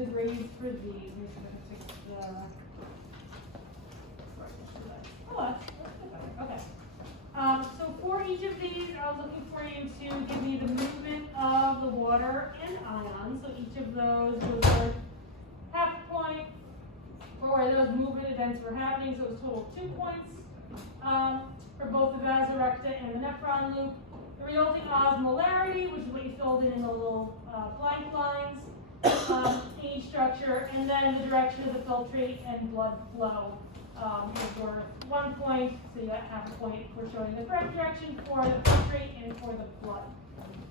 the grades for these. Make sure I take the. Oh, okay. So for each of these, I was looking for you to give me the movement of the water and ions. So each of those was worth half a point, or where those movement events were happening. So it was total of 2 points for both the vasorecta and the nephron loop. The resulting osmolarity, which is what you filled in the little blank lines, each structure, and then the direction of the filtrate and blood flow is worth 1 point, so you got half a point for showing the correct direction for the filtrate and for the blood.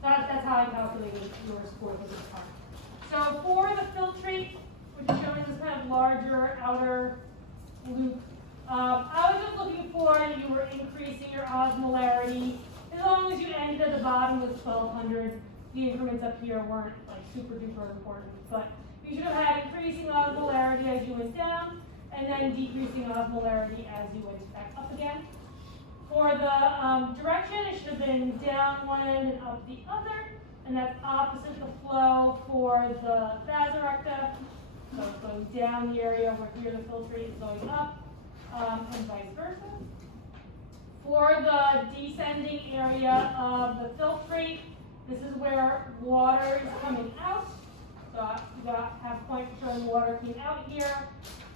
That's how I calculated your score for this part. So for the filtrate, which is showing this kind of larger outer loop, I was just looking for you were increasing your osmolarity. As long as you ended at the bottom with 1200, the increments up here weren't like super duper important, but you should have had increasing osmolarity as you went down, and then decreasing osmolarity as you went back up again. For the direction, it should have been down one end and up the other, and that's opposite the flow for the vasorecta. So it's going down the area where here the filtrate is going up, and vice versa. For the descending area of the filtrate, this is where water is coming out. So you got half a point for showing water came out here.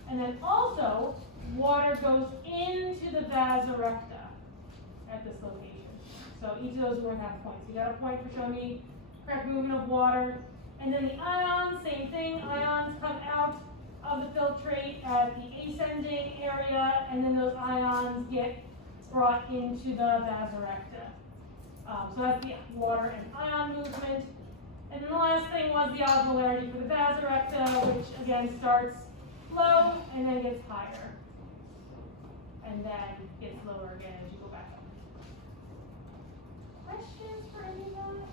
And then also, water goes into the vasorecta at this location. So each of those are worth half a point. So you got a point for showing me correct movement of water. And then the ions, same thing. Ions come out of the filtrate at the ascending area, and then those ions get brought into the vasorecta. So that's the water and ion movement. And then the last thing was the osmolarity for the vasorecta, which again starts low and then gets higher. And then gets lower again as you go back up. Questions for any of that?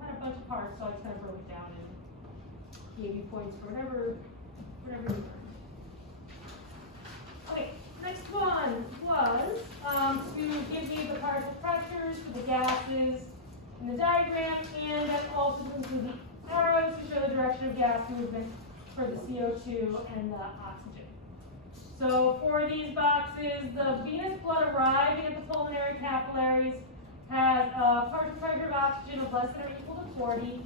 I had a bunch of parts, so I just kind of broke it down and gave you points for whatever you learned. Okay, next one was to give you the partial pressures for the gases in the diagram, and then also to include the arrows to show the direction of gas movement for the CO2 and the oxygen. So for these boxes, the venous blood arriving at the pulmonary capillaries has a partial pressure of oxygen of less than or equal to 40,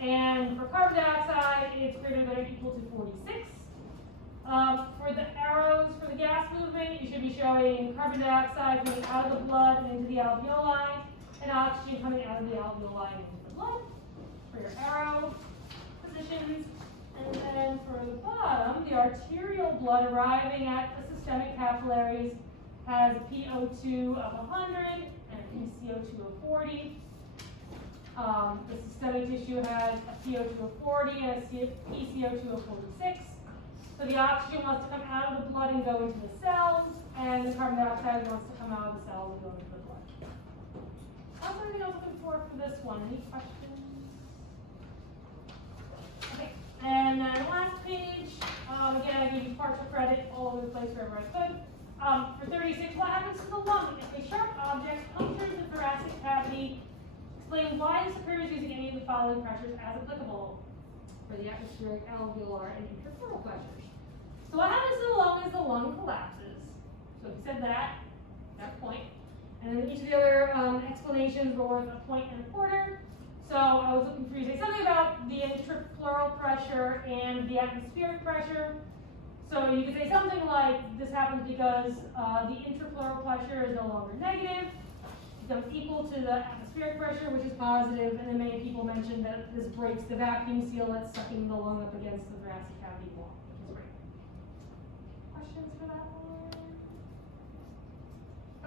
and for carbon dioxide, it's greater than or equal to 46. For the arrows for the gas movement, you should be showing carbon dioxide coming out of the blood and into the alveoli, and oxygen coming out of the alveoli and into the blood for your arrow positions. And then for the bottom, the arterial blood arriving at the systemic capillaries has a PO2 of 100 and a PCO2 of 40. The systemic tissue has a PO2 of 40 and a PCO2 of 46. So the oxygen wants to come out of the blood and go into the cells, and the carbon dioxide wants to come out of the cells and go into the blood. That's everything I was looking for this one. Any questions? Okay, and then last page, again, I gave you partial credit all over the place wherever I could. For 36, what happens to the lung if a sharp object punctures the thoracic cavity? Explain why this occurs using any of the following pressures as applicable for the atmospheric, alveolar, and interpleural pressures. So what happens to the lung is the lung collapses. So if you said that point. And then each of the other explanations were worth a point and a quarter. So I was looking for you to say something about the interpleural pressure and the atmospheric pressure. So you could say something like, this happens because the interpleural pressure is no longer negative, it becomes equal to the atmospheric pressure, which is positive, and then many people mentioned that this breaks the vacuum seal that's sucking the lung up against the thoracic cavity wall, which is great. Questions for that one?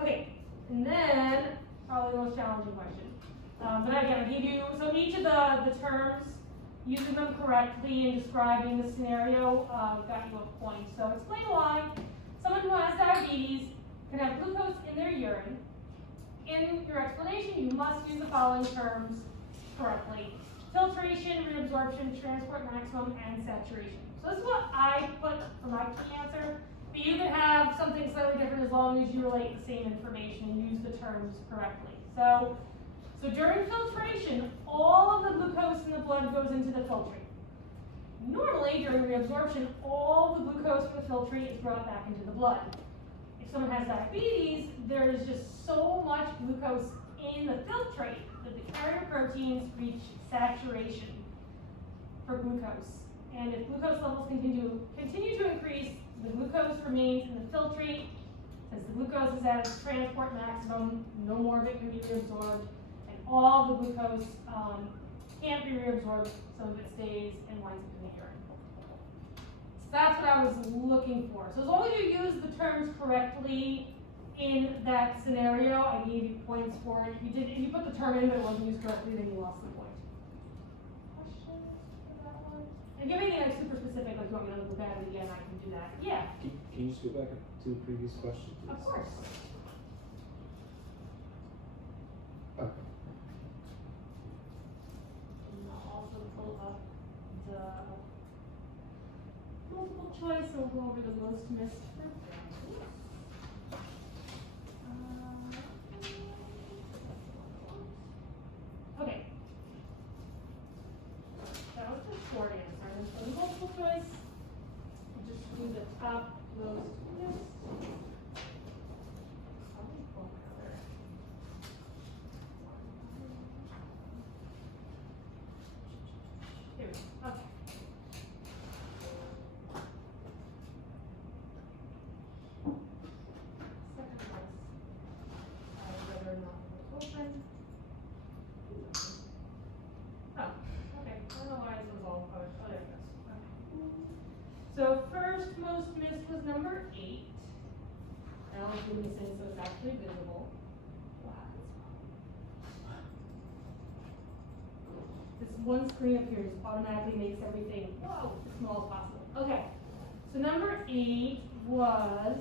Okay, and then probably the most challenging question. But again, I gave you, so each of the terms, using them correctly and describing the scenario got you a point. So explain why someone who has diabetes can have glucose in their urine. In your explanation, you must use the following terms correctly: filtration, reabsorption, transport maximum, and saturation. So this is what I put for my key answer, but you can have something slightly different as long as you relate the same information and use the terms correctly. So during filtration, all of the glucose in the blood goes into the filtrate. Unfortunately, during reabsorption, all the glucose for the filtrate is brought back into the blood. If someone has diabetes, there is just so much glucose in the filtrate that the carrier proteins reach saturation for glucose. And if glucose levels continue to increase, the glucose remains in the filtrate. Since the glucose is at its transport maximum, no more of it can be reabsorbed, and all the glucose can't be reabsorbed, some of it stays and winds up in the urine. So that's what I was looking for. So as long as you use the terms correctly in that scenario, I gave you points for it. If you put the term in but it wasn't used correctly, then you lost the point. Questions for that one? If you have anything like super specific, like you want me to look at it again, I can do that. Yeah. Can you just go back to the previous question, please? Of course. Okay. And I'll also pull up the multiple choice, and we'll go over the most missed for families. Okay. That was the short answer. And for the multiple choice, we'll just do the top most missed. Here we go. Okay. Second was whether or not it was open. Oh, okay. I don't know why this was all colored. Oh, there it goes. Okay. So first most missed was number 8. Now I'll zoom this in so it's actually visible. Wow. This one screen up here just automatically makes everything, whoa, as small as possible. Okay, so number 8 was,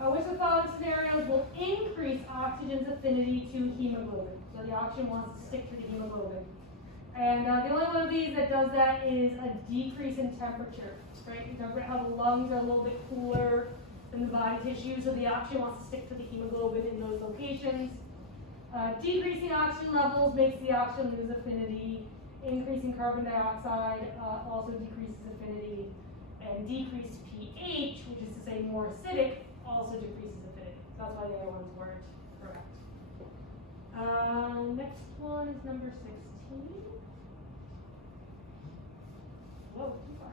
which of the following scenarios will increase oxygen's affinity to hemoglobin? So the oxygen wants to stick to the hemoglobin. And the only one of these that does that is a decrease in temperature, right? You remember how the lungs are a little bit cooler than the body tissue, so the oxygen wants to stick to the hemoglobin in those locations. Decreasing oxygen levels makes the oxygen lose affinity. Increasing carbon dioxide also decreases affinity. And decreased pH, which is to say more acidic, also decreases affinity. So that's why the other ones weren't correct. Next one is number 16. Whoa, too far.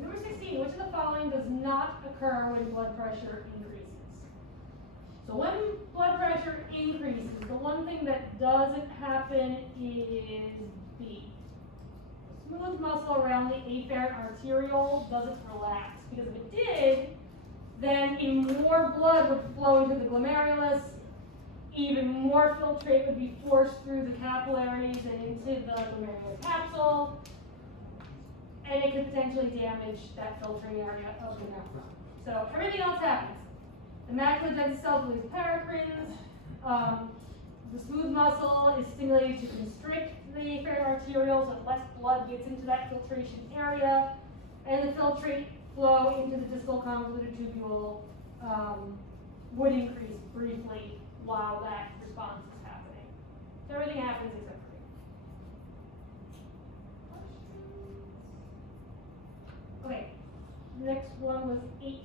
Number 16, which of the following does not occur when blood pressure increases? So when blood pressure increases, the one thing that doesn't happen is B. The smooth muscle around the afferent arteriole doesn't relax, because if it did, then even more blood would flow into the glomerulus, even more filtrate would be forced through the capillaries and into the glomerular capsule, and it could potentially damage that filtering area of the nephron. So everything else happens. The macula densa cells release paracrines. The smooth muscle is stimulated to constrict the afferent arteriole so that less blood gets into that filtration area, and the filtrate flow into the distal convoluted tubule would increase briefly while that response is happening. So everything happens except for B. Okay, next one was 18,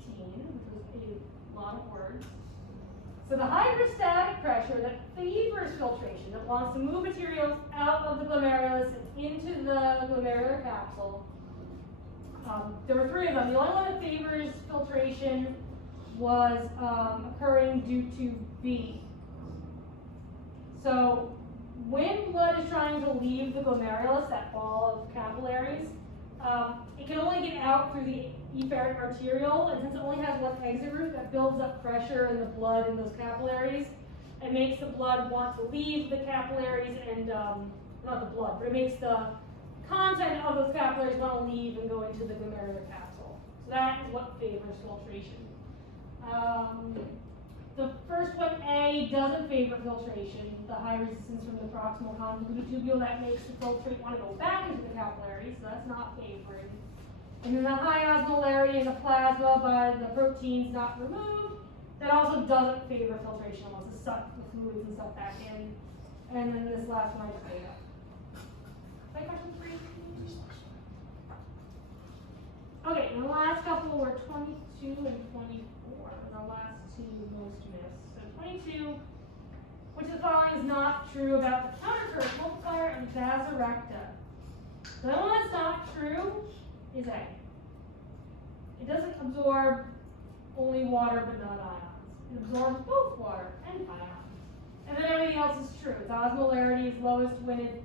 which was a lot of words. So the hydrostatic pressure that favors filtration, that wants to move materials out of the glomerulus and into the glomerular capsule, there were 3 of them. The only one that favors filtration was occurring due to B. So when blood is trying to leave the glomerulus, that ball of capillaries, it can only get out through the efferent arteriole, and since it only has one exit route, that builds up pressure in the blood in those capillaries. It makes the blood want to leave the capillaries and, not the blood, but it makes the content of those capillaries want to leave and go into the glomerular capsule. So that is what favors filtration. The first one, A, doesn't favor filtration. The high resistance from the proximal convoluted tubule, that makes the filtrate want to go back into the capillaries, so that's not favoring. And then the high osmolarity in the plasma by the proteins not removed, that also doesn't favor filtration. It wants to suck the fluids and stuff back in. And then this last one I just made up. Any questions for you? total were 22 and 24, and our last two most missed. So 22, which the following is not true about the countercurrent multiplier and vasorecta. The only one that's not true is A. It doesn't absorb only water but not ions. It absorbs both water and ions. And then everything else is true. Its osmolarity is lowest when it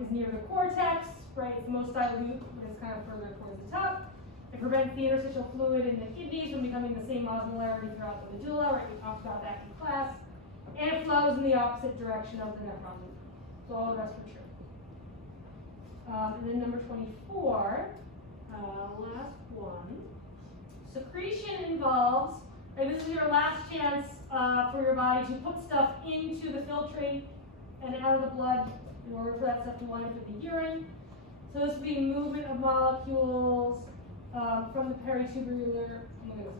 is near the cortex, right? It's most dilute when it's kind of further towards the top. It prevents the interstitial fluid in the kidneys from becoming the same osmolarity throughout the medulla, right? We talked about that in class. And it flows in the opposite direction of the nephron loop. So all the rest were true. And then number 24, last one. Secretion involves, right, this is your last chance for your body to put stuff into the filtrate and out of the blood in order for that stuff to wind up in the urine. So this would be movement of molecules from the peritubular,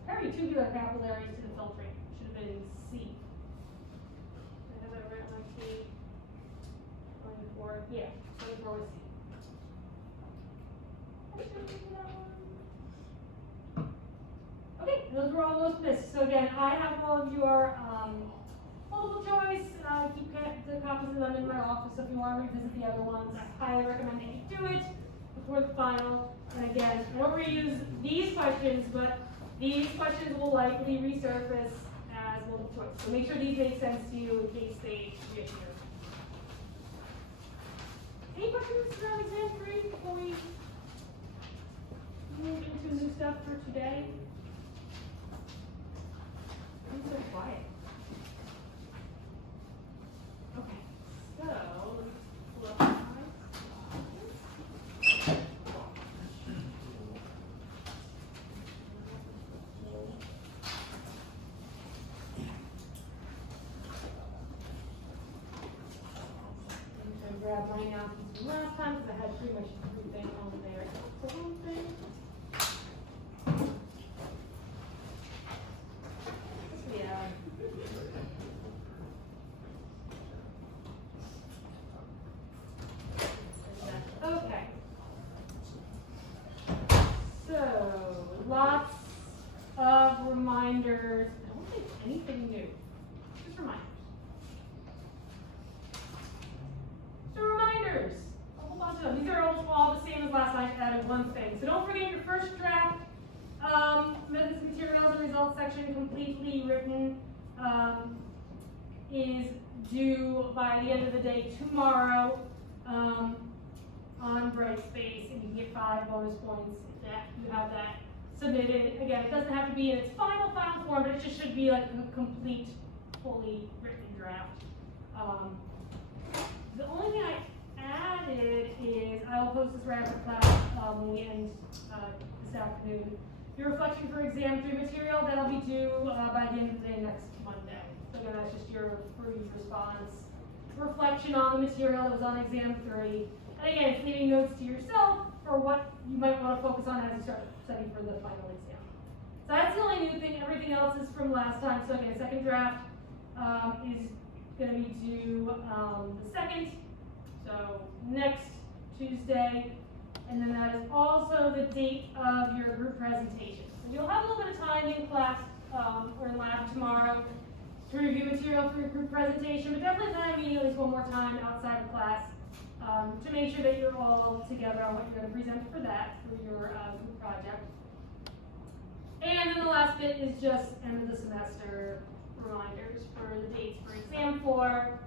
peritubular capillaries to the filtrate. Should have been C. I have that right on my sheet. 24, yeah, 24 was C. Okay, those were all those missed. So again, I have all of your multiple choice. Keep the copies of them in my office. So if you want to revisit the other ones, I highly recommend that you do it before the final. And again, I don't reuse these questions, but these questions will likely resurface as multiple choice. So make sure these make sense to you in case they reappear. Any questions around exam 3 before we move into new stuff for today? I'm so quiet. Okay, so let's pull up my slides. I'm going to grab my announcements from last time because I had pretty much everything on there. So one thing. Yeah. Okay. So, lots of reminders. I don't think anything new. Just reminders. So reminders. A whole bunch of them. These are all the same as last night, added one thing. So don't forget your first draft methods, materials, and results section completely written is due by the end of the day tomorrow on Brightspace, and you can get 5 bonus points if that you have that submitted. Again, it doesn't have to be in its final form, but it just should be like a complete, fully written draft. The only thing I added is I will post this right after class when we end this afternoon. Your reflection for exam 3 material, that'll be due by the end of the day next Monday. So again, that's just your brief response. Reflection on the material that was on exam 3. And again, it's leaving notes to yourself for what you might want to focus on as you start studying for the final exam. So that's the only new thing. Everything else is from last time. So again, second draft is going to be due the 2nd. So next Tuesday. And then that is also the date of your group presentation. So you'll have a little bit of time in class or in lab tomorrow to review material for your group presentation, but definitely plan on meeting at least one more time outside of class to make sure that you're all together on what you're going to present for that, for your group project. And then the last bit is just end of the semester reminders for the dates for exam 4,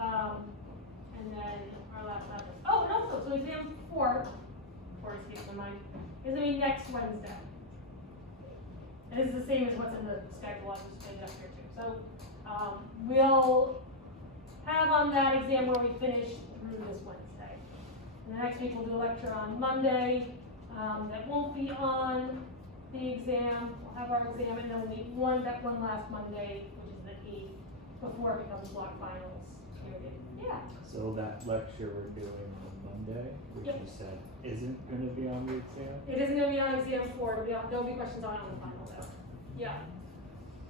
and then our last lab. Oh, and also, so exam 4, before it escapes my mind, is going to be next Wednesday. And this is the same as what's in the schedule I just put up here too. So we'll have on that exam where we finish through this Wednesday. And the next week we'll do a lecture on Monday that won't be on the exam. We'll have our exam and then we'll meet one last Monday, which is the 8th, before it becomes block finals period. Yeah. So that lecture we're doing on Monday, which Yep. you said isn't going to be on the exam? It isn't going to be on exam 4. There'll be questions on it on the final though. Yeah.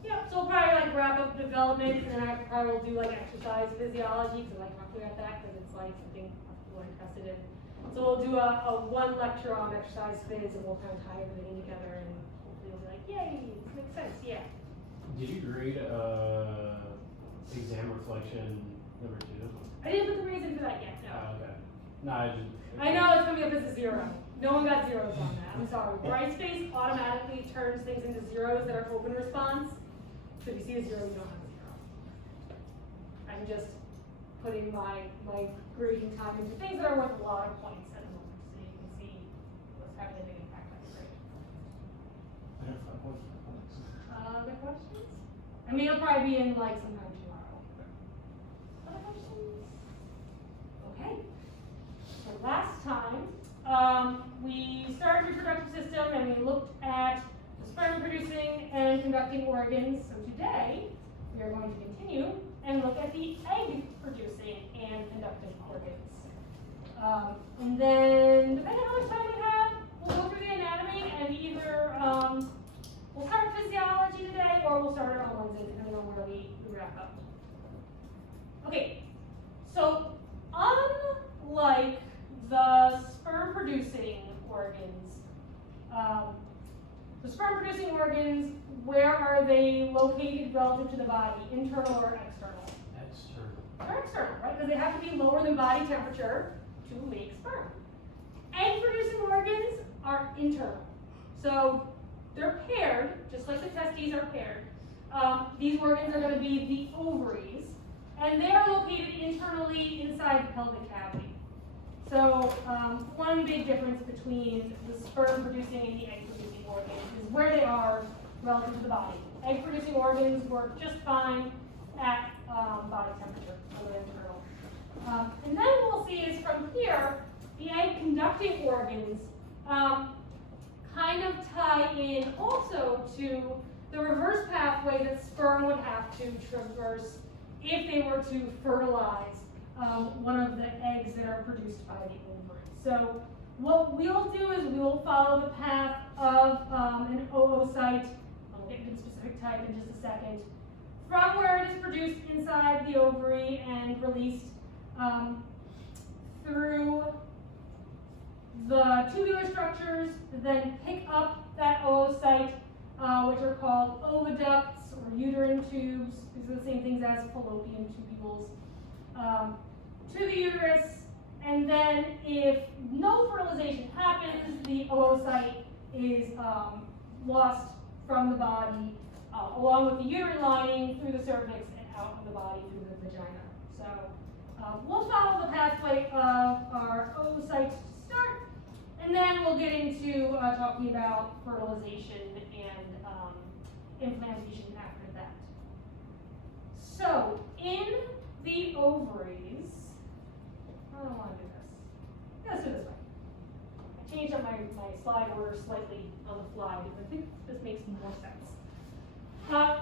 Yeah, so we'll probably like wrap up development, and then I probably will do like exercise physiology, because I like talking about that, because it's like something people are interested in. So we'll do a one lecture on exercise phys, and we'll kind of tie everything in together, and hopefully you'll be like, yay, this makes sense, yeah. Did you grade exam reflection number 2? I didn't put the reason for that yet, no. Oh, okay. No, I just. I know it's coming up as a 0. No one got zeros on that, I'm sorry. Brightspace automatically turns things into zeros that are open response. So if you see a 0, you don't have a 0. I'm just putting my grading time into things that are worth a lot of points at the moment, so you can see what's having a big impact on your grade. I have 5 points. Other questions? I mean, it'll probably be in like sometime tomorrow. Other questions? Okay. So last time, we started reproductive system and we looked at the sperm producing and conducting organs. So today, we are going to continue and look at the egg producing and conducting organs. And then, depending on how much time we have, we'll go through the anatomy and either we'll start physiology today or we'll start it on Wednesday, depending on where we wrap up. Okay, so unlike the sperm producing organs, where are they located relative to the body, internal or external? External. They're external, right? Because they have to be lower than body temperature to make sperm. Egg producing organs are internal. So they're paired, just like the testes are paired. These organs are going to be the ovaries, and they are located internally inside the pelvic cavity. So one big difference between the sperm producing and the egg producing organs is where they are relative to the body. Egg producing organs work just fine at body temperature, so they're internal. And then what we'll see is from here, the egg conducting organs kind of tie in also to the reverse pathway that sperm would have to traverse if they were to fertilize one of the eggs that are produced by the ovary. So what we'll do is we will follow the path of an oocyte. I'll get into the specific type in just a second. From where it is produced inside the ovary and released through the tubular structures, then pick up that oocyte, which are called oviducts or uterine tubes. These are the same things as fallopian tubules. To the uterus, and then if no fertilization happens, the oocyte is lost from the body, along with the uterine lining, through the cervix and out of the body through the vagina. So we'll follow the pathway of our oocyte to start, and then we'll get into talking about fertilization and implantation after that. So in the ovaries, I don't want to do this. Let's do it this way. I changed up my slide order slightly on the fly because I think this makes more sense.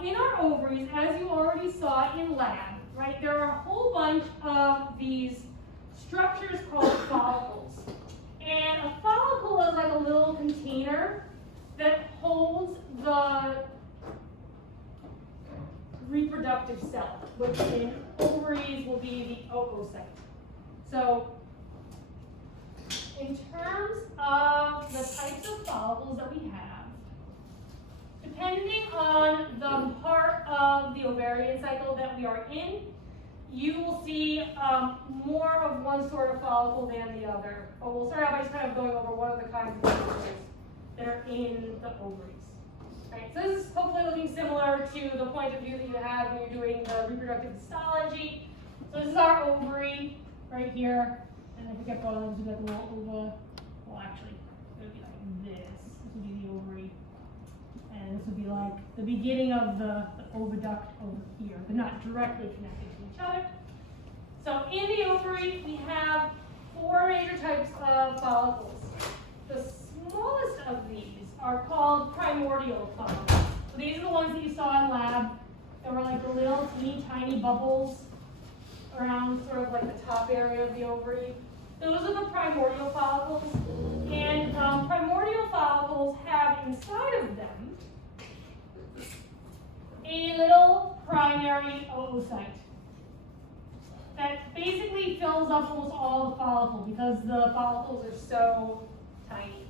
In our ovaries, as you already saw in lab, right, there are a whole bunch of these structures called follicles. And a follicle is like a little container that holds the reproductive cell, which in ovaries will be the oocyte. So, in terms of the types of follicles that we have, depending on the part of the ovarian cycle that we are in, you will see more of one sort of follicle than the other. But we'll start out by just kind of going over what are the kinds of follicles that are in the ovaries. Right, so this is hopefully looking similar to the point of view that you have when you're doing the reproductive histology. So this is our ovary right here, and if we kept going, this would be like a little ova. Well, actually, it would be like this. This would be the ovary, and this would be like the beginning of the oviduct over here. They're not directly connected to each other. So in the ovary, we have 4 major types of follicles. The smallest of these are called primordial follicles. So these are the ones that you saw in lab. They were like the little teeny tiny bubbles around sort of like the top area of the ovary. Those are the primordial follicles. And primordial follicles have inside of them a little primary oocyte. that basically fills up almost all the follicle because the follicles are so tiny.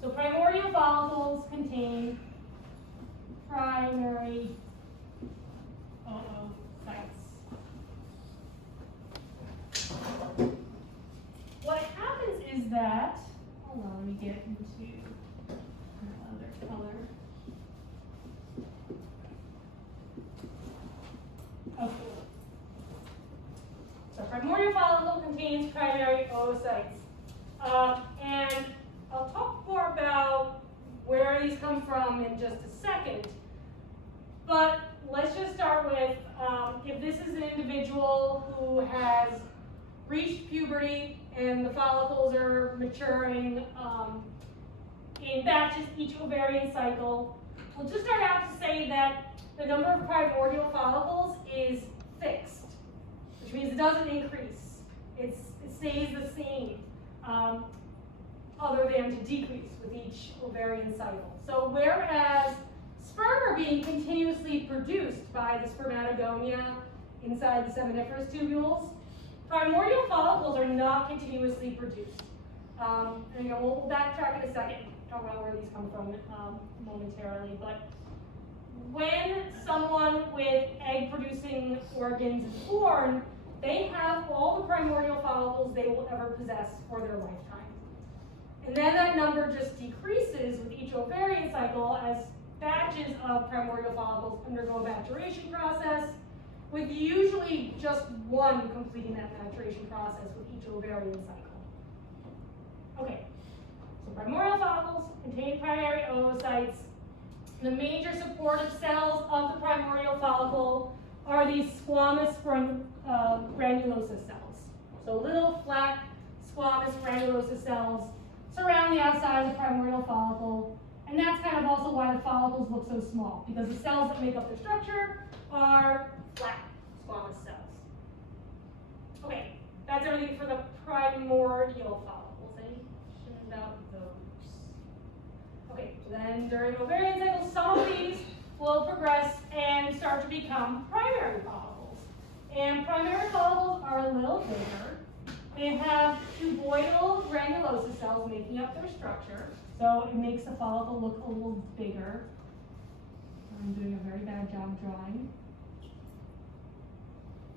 So primordial follicles contain primary oocytes. What happens is that, hold on, let me get into another color. Okay. So primordial follicle contains primary oocytes. And I'll talk more about where these come from in just a second. But let's just start with, if this is an individual who has reached puberty and the follicles are maturing in batches each ovarian cycle, we'll just start out to say that the number of primordial follicles is fixed, which means it doesn't increase. It stays the same, other than to decrease with each ovarian cycle. So whereas sperm are being continuously produced by the spermatogonia inside the seminiferous tubules, primordial follicles are not continuously produced. And again, we'll backtrack in a second, talk about where these come from momentarily. But when someone with egg-producing organs is born, they have all the primordial follicles they will ever possess for their lifetime. And then that number just decreases with each ovarian cycle as batches of primordial follicles undergo a maturation process, with usually just one completing that maturation process with each ovarian cycle. Okay, so primordial follicles contain primary oocytes. The major supportive cells of the primordial follicle are these squamous granulosa cells. So little flat squamous granulosa cells surround the outside of the primordial follicle, and that's kind of also why the follicles look so small, because the cells that make up their structure are flat squamous cells. Okay, that's everything for the primordial follicles. Any questions about those? Okay, then during ovarian cycle, some of these will progress and start to become primary follicles. And primary follicles are a little bigger. They have cuboidal granulosa cells making up their structure, so it makes the follicle look a little bigger. I'm doing a very bad job drawing.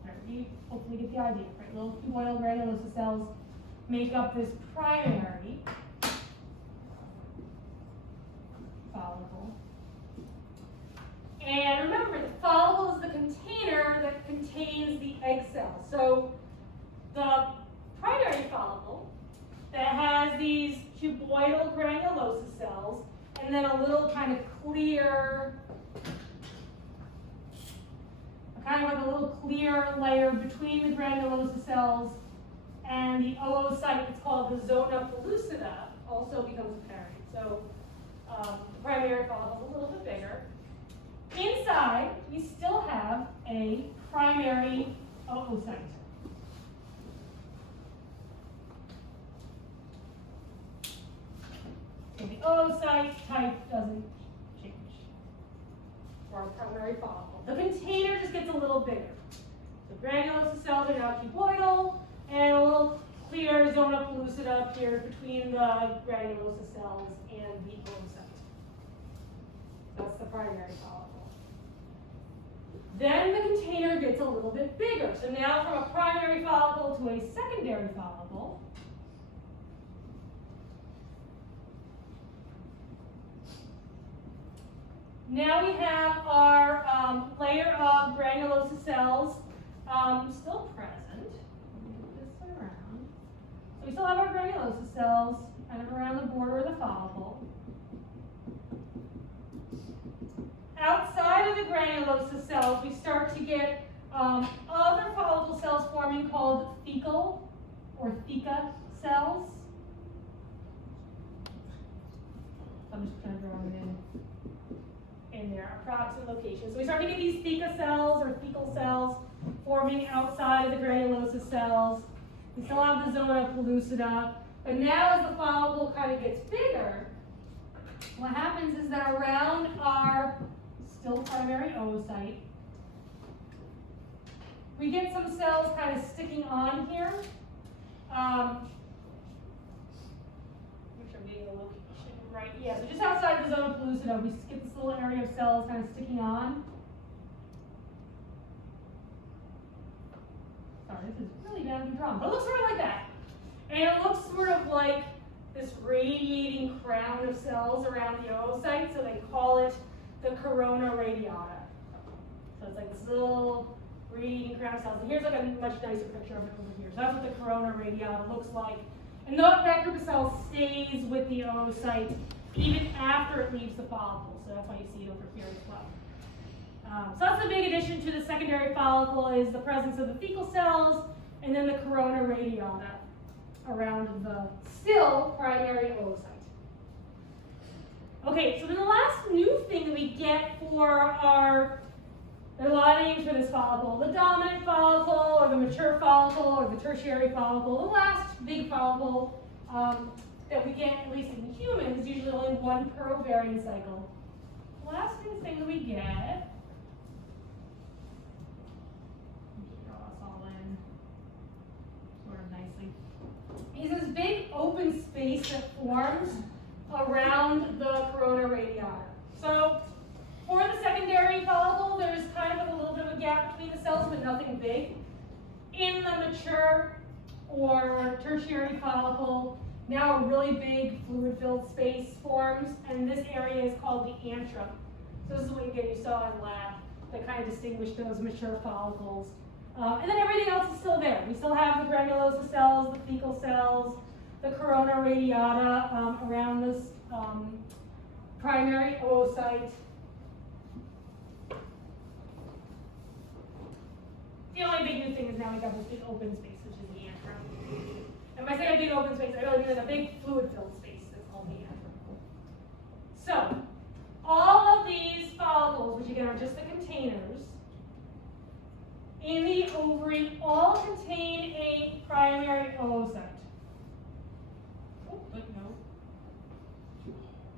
All right, you hopefully get the idea, right? Little cuboidal granulosa cells make up this primary follicle. And remember, the follicle is the container that contains the egg cell. So the primary follicle that has these cuboidal granulosa cells and then a little kind of clear, kind of like a little clear layer between the granulosa cells and the oocyte, it's called the zona pellucida, also becomes apparent. So the primary follicle is a little bit bigger. Inside, we still have a primary oocyte. So the oocyte type doesn't change for our primary follicle. The container just gets a little bigger. The granulosa cells are now cuboidal, and a little clear zona pellucida appears between the granulosa cells and the oocyte. That's the primary follicle. Then the container gets a little bit bigger. So now from a primary follicle to a secondary follicle, now we have our layer of granulosa cells still present. Let me move this around. So we still have our granulosa cells kind of around the border of the follicle. Outside of the granulosa cells, we start to get other follicle cells forming called thecal or theca cells. So I'm just kind of drawing it in their approximate location. So we start to get these theca cells or thecal cells forming outside of the granulosa cells. We still have the zona pellucida, but now as the follicle kind of gets bigger, what happens is that around our still primary oocyte, we get some cells kind of sticking on here. Make sure I'm getting the location right. Yeah, so just outside the zona pellucida, we get this little area of cells kind of sticking on. Sorry, this is really badly drawn, but it looks sort of like that. And it looks sort of like this radiating crown of cells around the oocyte, so they call it the corona radiata. So it's like this little radiating crown of cells. And here's like a much nicer picture of it over here. So that's what the corona radiata looks like. And that group of cells stays with the oocyte even after it leaves the follicle. So that's why you see it over here as well. So that's the big addition to the secondary follicle, is the presence of the fecal cells and then the corona radiata around the still primary oocyte. Okay, so then the last new thing that we get for our, there are a lot of names for this follicle, the dominant follicle or the mature follicle or the tertiary follicle. The last big follicle that we get, at least in humans, is usually only one per ovarian cycle. The last thing that we get, draw us all in sort of nicely, is this big open space that forms around the corona radiata. So for the secondary follicle, there's kind of a little bit of a gap between the cells, but nothing big. In the mature or tertiary follicle, now a really big fluid-filled space forms, and this area is called the antrum. So this is what you saw in lab that kind of distinguished those mature follicles. And then everything else is still there. We still have the granulosa cells, the fecal cells, the corona radiata around this primary oocyte. The only big new thing is now we got this big open space, which is the antrum. And when I say a big open space, I really mean like a big fluid-filled space that's called the antrum. So, all of these follicles, which again are just the containers, in the ovary all contain a primary oocyte. Oh, but no.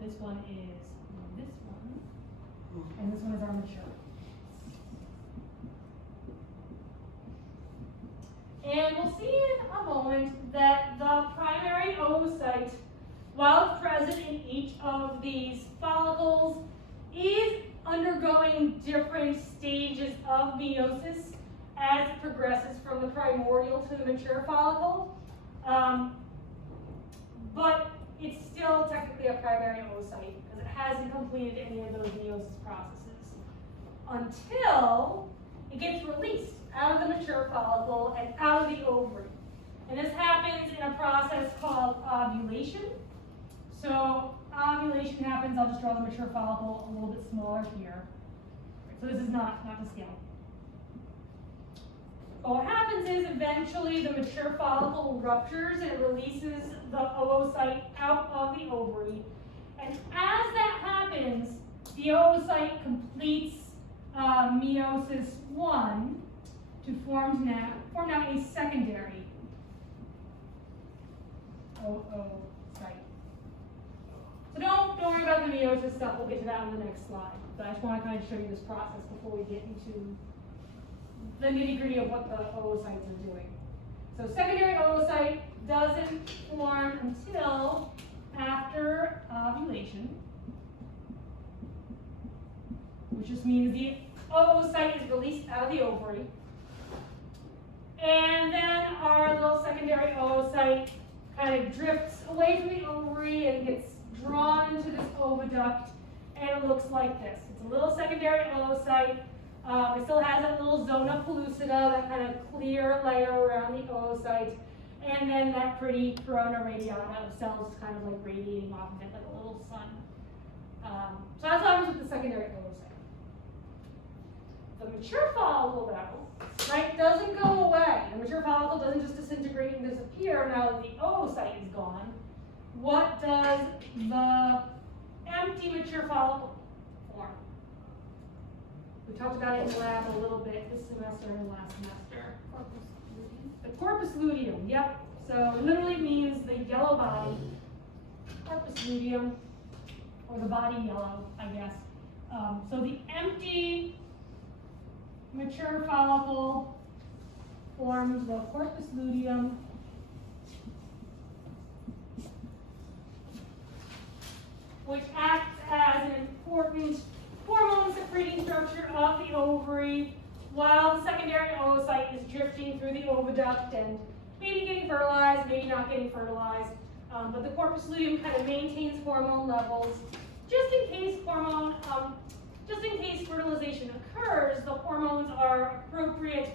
This one is this one, and this one is our mature. And we'll see in a moment that the primary oocyte, while it's present in each of these follicles, is undergoing different stages of meiosis as it progresses from the primordial to the mature follicle. But it's still technically a primary oocyte because it hasn't completed any of those meiosis processes until it gets released out of the mature follicle and out of the ovary. And this happens in a process called ovulation. So ovulation happens, I'll just draw the mature follicle a little bit smaller here. So this is not to scale. But what happens is eventually the mature follicle ruptures and releases the oocyte out of the ovary. And as that happens, the oocyte completes meiosis 1 to form now a secondary oocyte. So don't worry about the meiosis stuff, we'll get to that on the next slide. But I just want to kind of show you this process before we get into the nitty-gritty of what the oocytes are doing. So secondary oocyte doesn't form until after ovulation, which just means the oocyte is released out of the ovary. And then our little secondary oocyte kind of drifts away from the ovary and gets drawn into this oviduct, and it looks like this. It's a little secondary oocyte. It still has that little zona pellucida, that kind of clear layer around the oocyte, and then that pretty corona radiata of cells kind of like radiating off of it like a little sun. So that's what happens with the secondary oocyte. The mature follicle, though, right, doesn't go away. The mature follicle doesn't just disintegrate and disappear now that the oocyte is gone. What does the empty mature follicle form? We talked about it in the lab a little bit this semester and last semester. The corpus luteum, yep. So it literally means the yellow body, corpus luteum, or the body yellow, I guess. So the empty mature follicle forms the corpus luteum, which acts as an important hormone secreting structure of the ovary, while the secondary oocyte is drifting through the oviduct and maybe getting fertilized, maybe not getting fertilized. But the corpus luteum kind of maintains hormone levels just in case fertilization occurs. The hormones are appropriate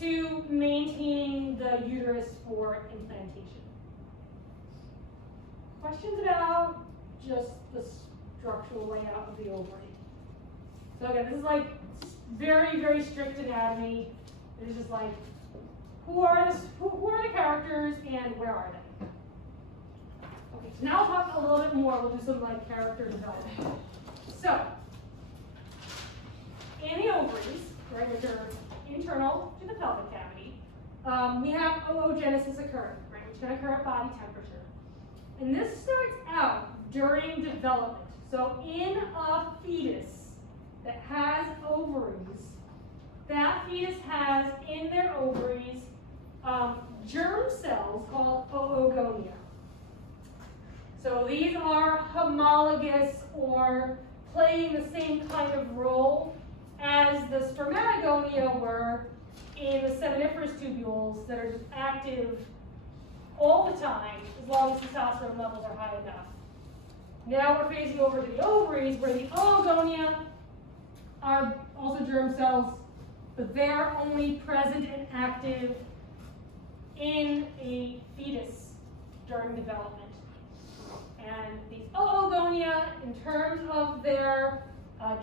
to maintaining the uterus for implantation. Questions about just the structural layout of the ovary? So again, this is like very, very strict anatomy. It's just like, who are the characters and where are they? Okay, so now I'll talk a little bit more. We'll do some like character development. So, in the ovaries, right, which are internal to the pelvic cavity, we have oogenesis occurring, right, which can occur at body temperature. And this starts out during development. So in a fetus that has ovaries, that fetus has in their ovaries germ cells called oogonia. So these are homologous or playing the same kind of role as the spermatogonia were in the seminiferous tubules that are just active all the time as long as testosterone levels are high enough. Now we're phasing over to the ovaries where the oogonia are also germ cells, but they're only present and active in a fetus during development. And these oogonia, in terms of their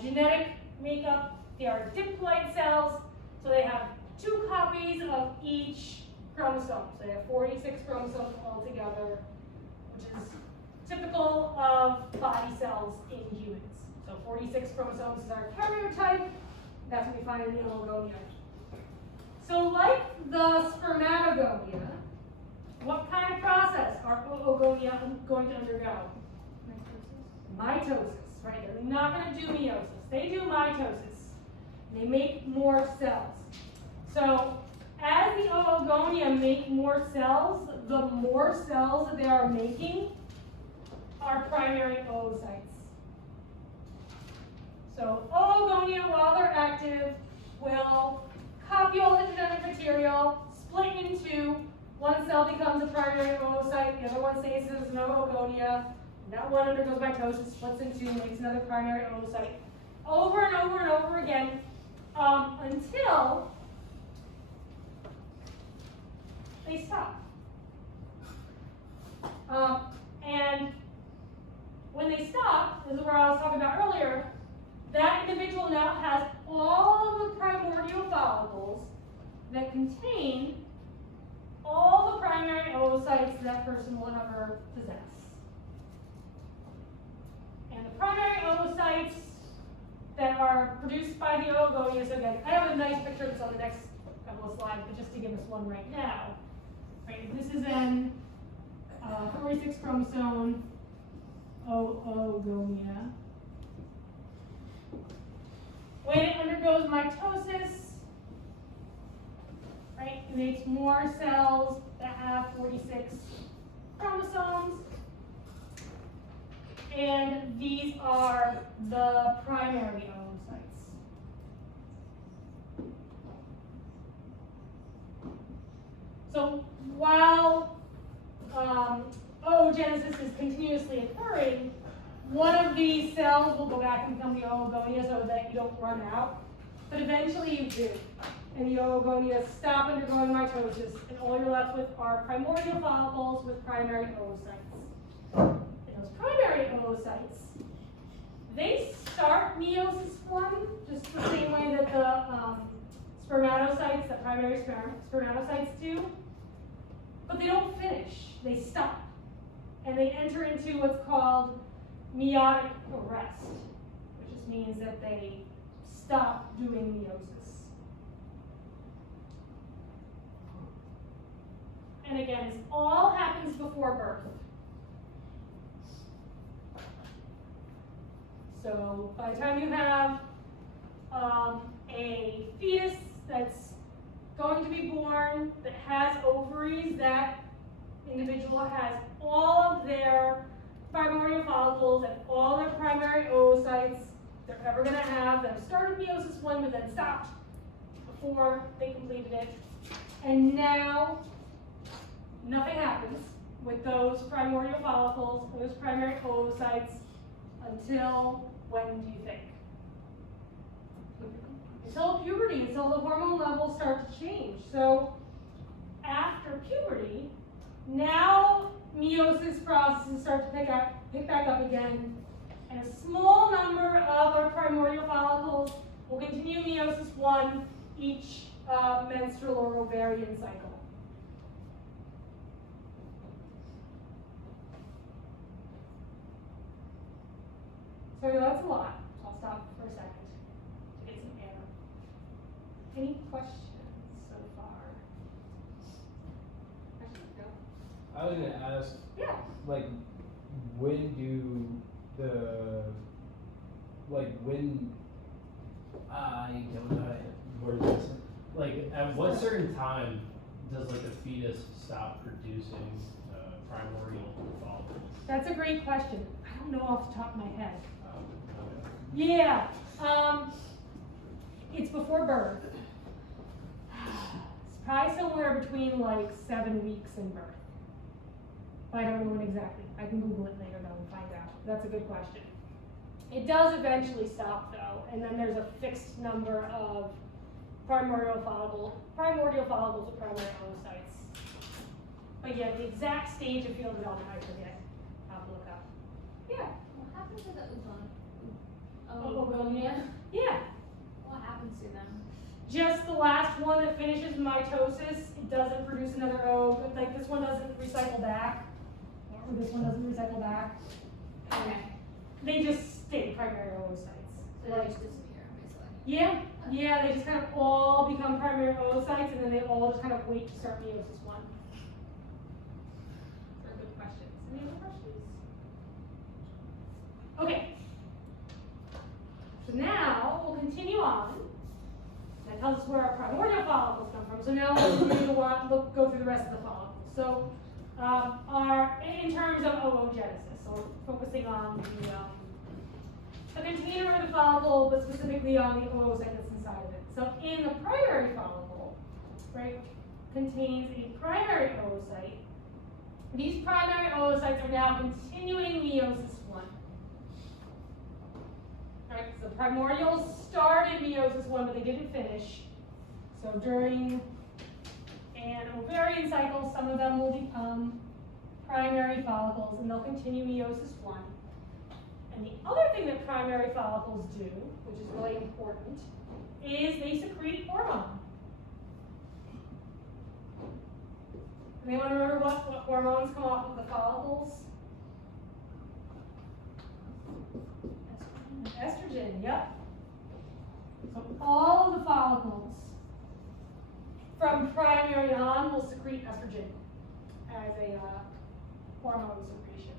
genetic makeup, they are diploid cells, so they have 2 copies of each chromosome. So they have 46 chromosomes altogether, which is typical of body cells in humans. So 46 chromosomes is our karyotype. That's what we find in the oogonia. So like the spermatogonia, what kind of process are oogonia going to undergo? Mitosis, right? They're not going to do meiosis. They do mitosis. They make more cells. So as the oogonia make more cells, the more cells that they are making are primary oocytes. So oogonia, while they're active, will copy all the genetic material, split into one cell becomes a primary oocyte, the other one stays as an oogonia. That one undergoes mitosis, splits in 2, makes another primary oocyte. Over and over and over again until they stop. And when they stop, this is where I was talking about earlier, that individual now has all of the primordial follicles that contain all the primary oocytes that person will ever possess. And the primary oocytes that are produced by the oogonia, so again, I have a nice picture of this on the next couple of slides, but just to give us one right now. Right, this is an 46 chromosome oogonia. When it undergoes mitosis, right, it makes more cells that have 46 chromosomes. And these are the primary oocytes. So while oogenesis is continuously occurring, one of these cells will go back and become the oogonia so that you don't run out. But eventually you do. And the oogonia stop undergoing mitosis, and all you're left with are primordial follicles with primary oocytes. And those primary oocytes, they start meiosis forming just the same way that the spermatocytes, the primary spermatocytes do. But they don't finish, they stop. And they enter into what's called meiotic arrest, which just means that they stop doing meiosis. And again, this all happens before birth. So by the time you have a fetus that's going to be born that has ovaries, that individual has all of their primordial follicles and all their primary oocytes they're ever going to have that have started meiosis 1 but then stopped before they completed it. And now nothing happens with those primordial follicles, those primary oocytes, until when do you think? Until puberty, until the hormone levels start to change. So after puberty, now meiosis processes start to pick back up again, and a small number of our primordial follicles will continue meiosis 1 each menstrual or ovarian cycle. So that's a lot. I'll stop for a second to get some air. Any questions so far? Questions? No? I was gonna ask, Yeah. like, when do the, like, when, I don't know how to word this. Like, at what certain time does, like, the fetus stop producing primordial follicles? That's a great question. I don't know off the top of my head. Okay. Yeah. It's before birth. It's probably somewhere between like 7 weeks and birth. I don't know when exactly. I can Google it later though and find out. That's a good question. It does eventually stop though, and then there's a fixed number of primordial follicles or primary oocytes. But yeah, the exact stage of field development I forget. I'll have to look up. Yeah. What happens to the oogon? Oogonia? Yeah. What happens to them? Just the last one that finishes mitosis, it doesn't produce another O. Like this one doesn't recycle back, or this one doesn't recycle back. Okay. They just stay primary oocytes. So they just disappear, basically. Yeah, yeah, they just kind of all become primary oocytes, and then they all just kind of wait to start meiosis 1. They're good questions. Any other questions? Okay. So now we'll continue on. That tells us where our primordial follicles come from. So now we'll continue to go through the rest of the follicles. So in terms of oogenesis, so we're focusing on the container of the follicle, but specifically on the oocyte that's inside of it. So in the primary follicle, right, contains a primary oocyte. These primary oocytes are now continuing meiosis 1. Right, so the primordials started meiosis 1, but they didn't finish. So during an ovarian cycle, some of them will become primary follicles, and they'll continue meiosis 1. And the other thing that primary follicles do, which is really important, is they secrete hormone. Anyone remember what hormones come off of the follicles? Estrogen, yep. So all of the follicles from primary on will secrete estrogen as a hormone secretion.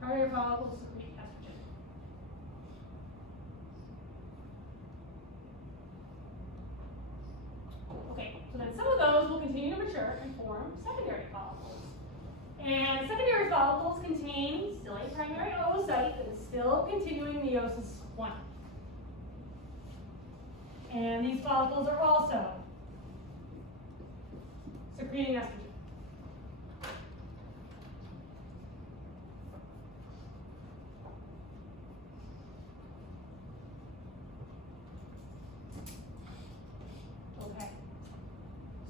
Primary follicles secrete estrogen. Okay, so then some of those will continue to mature and form secondary follicles. And secondary follicles contain still a primary oocyte that is still continuing meiosis 1. And these follicles are also secreting estrogen. Okay.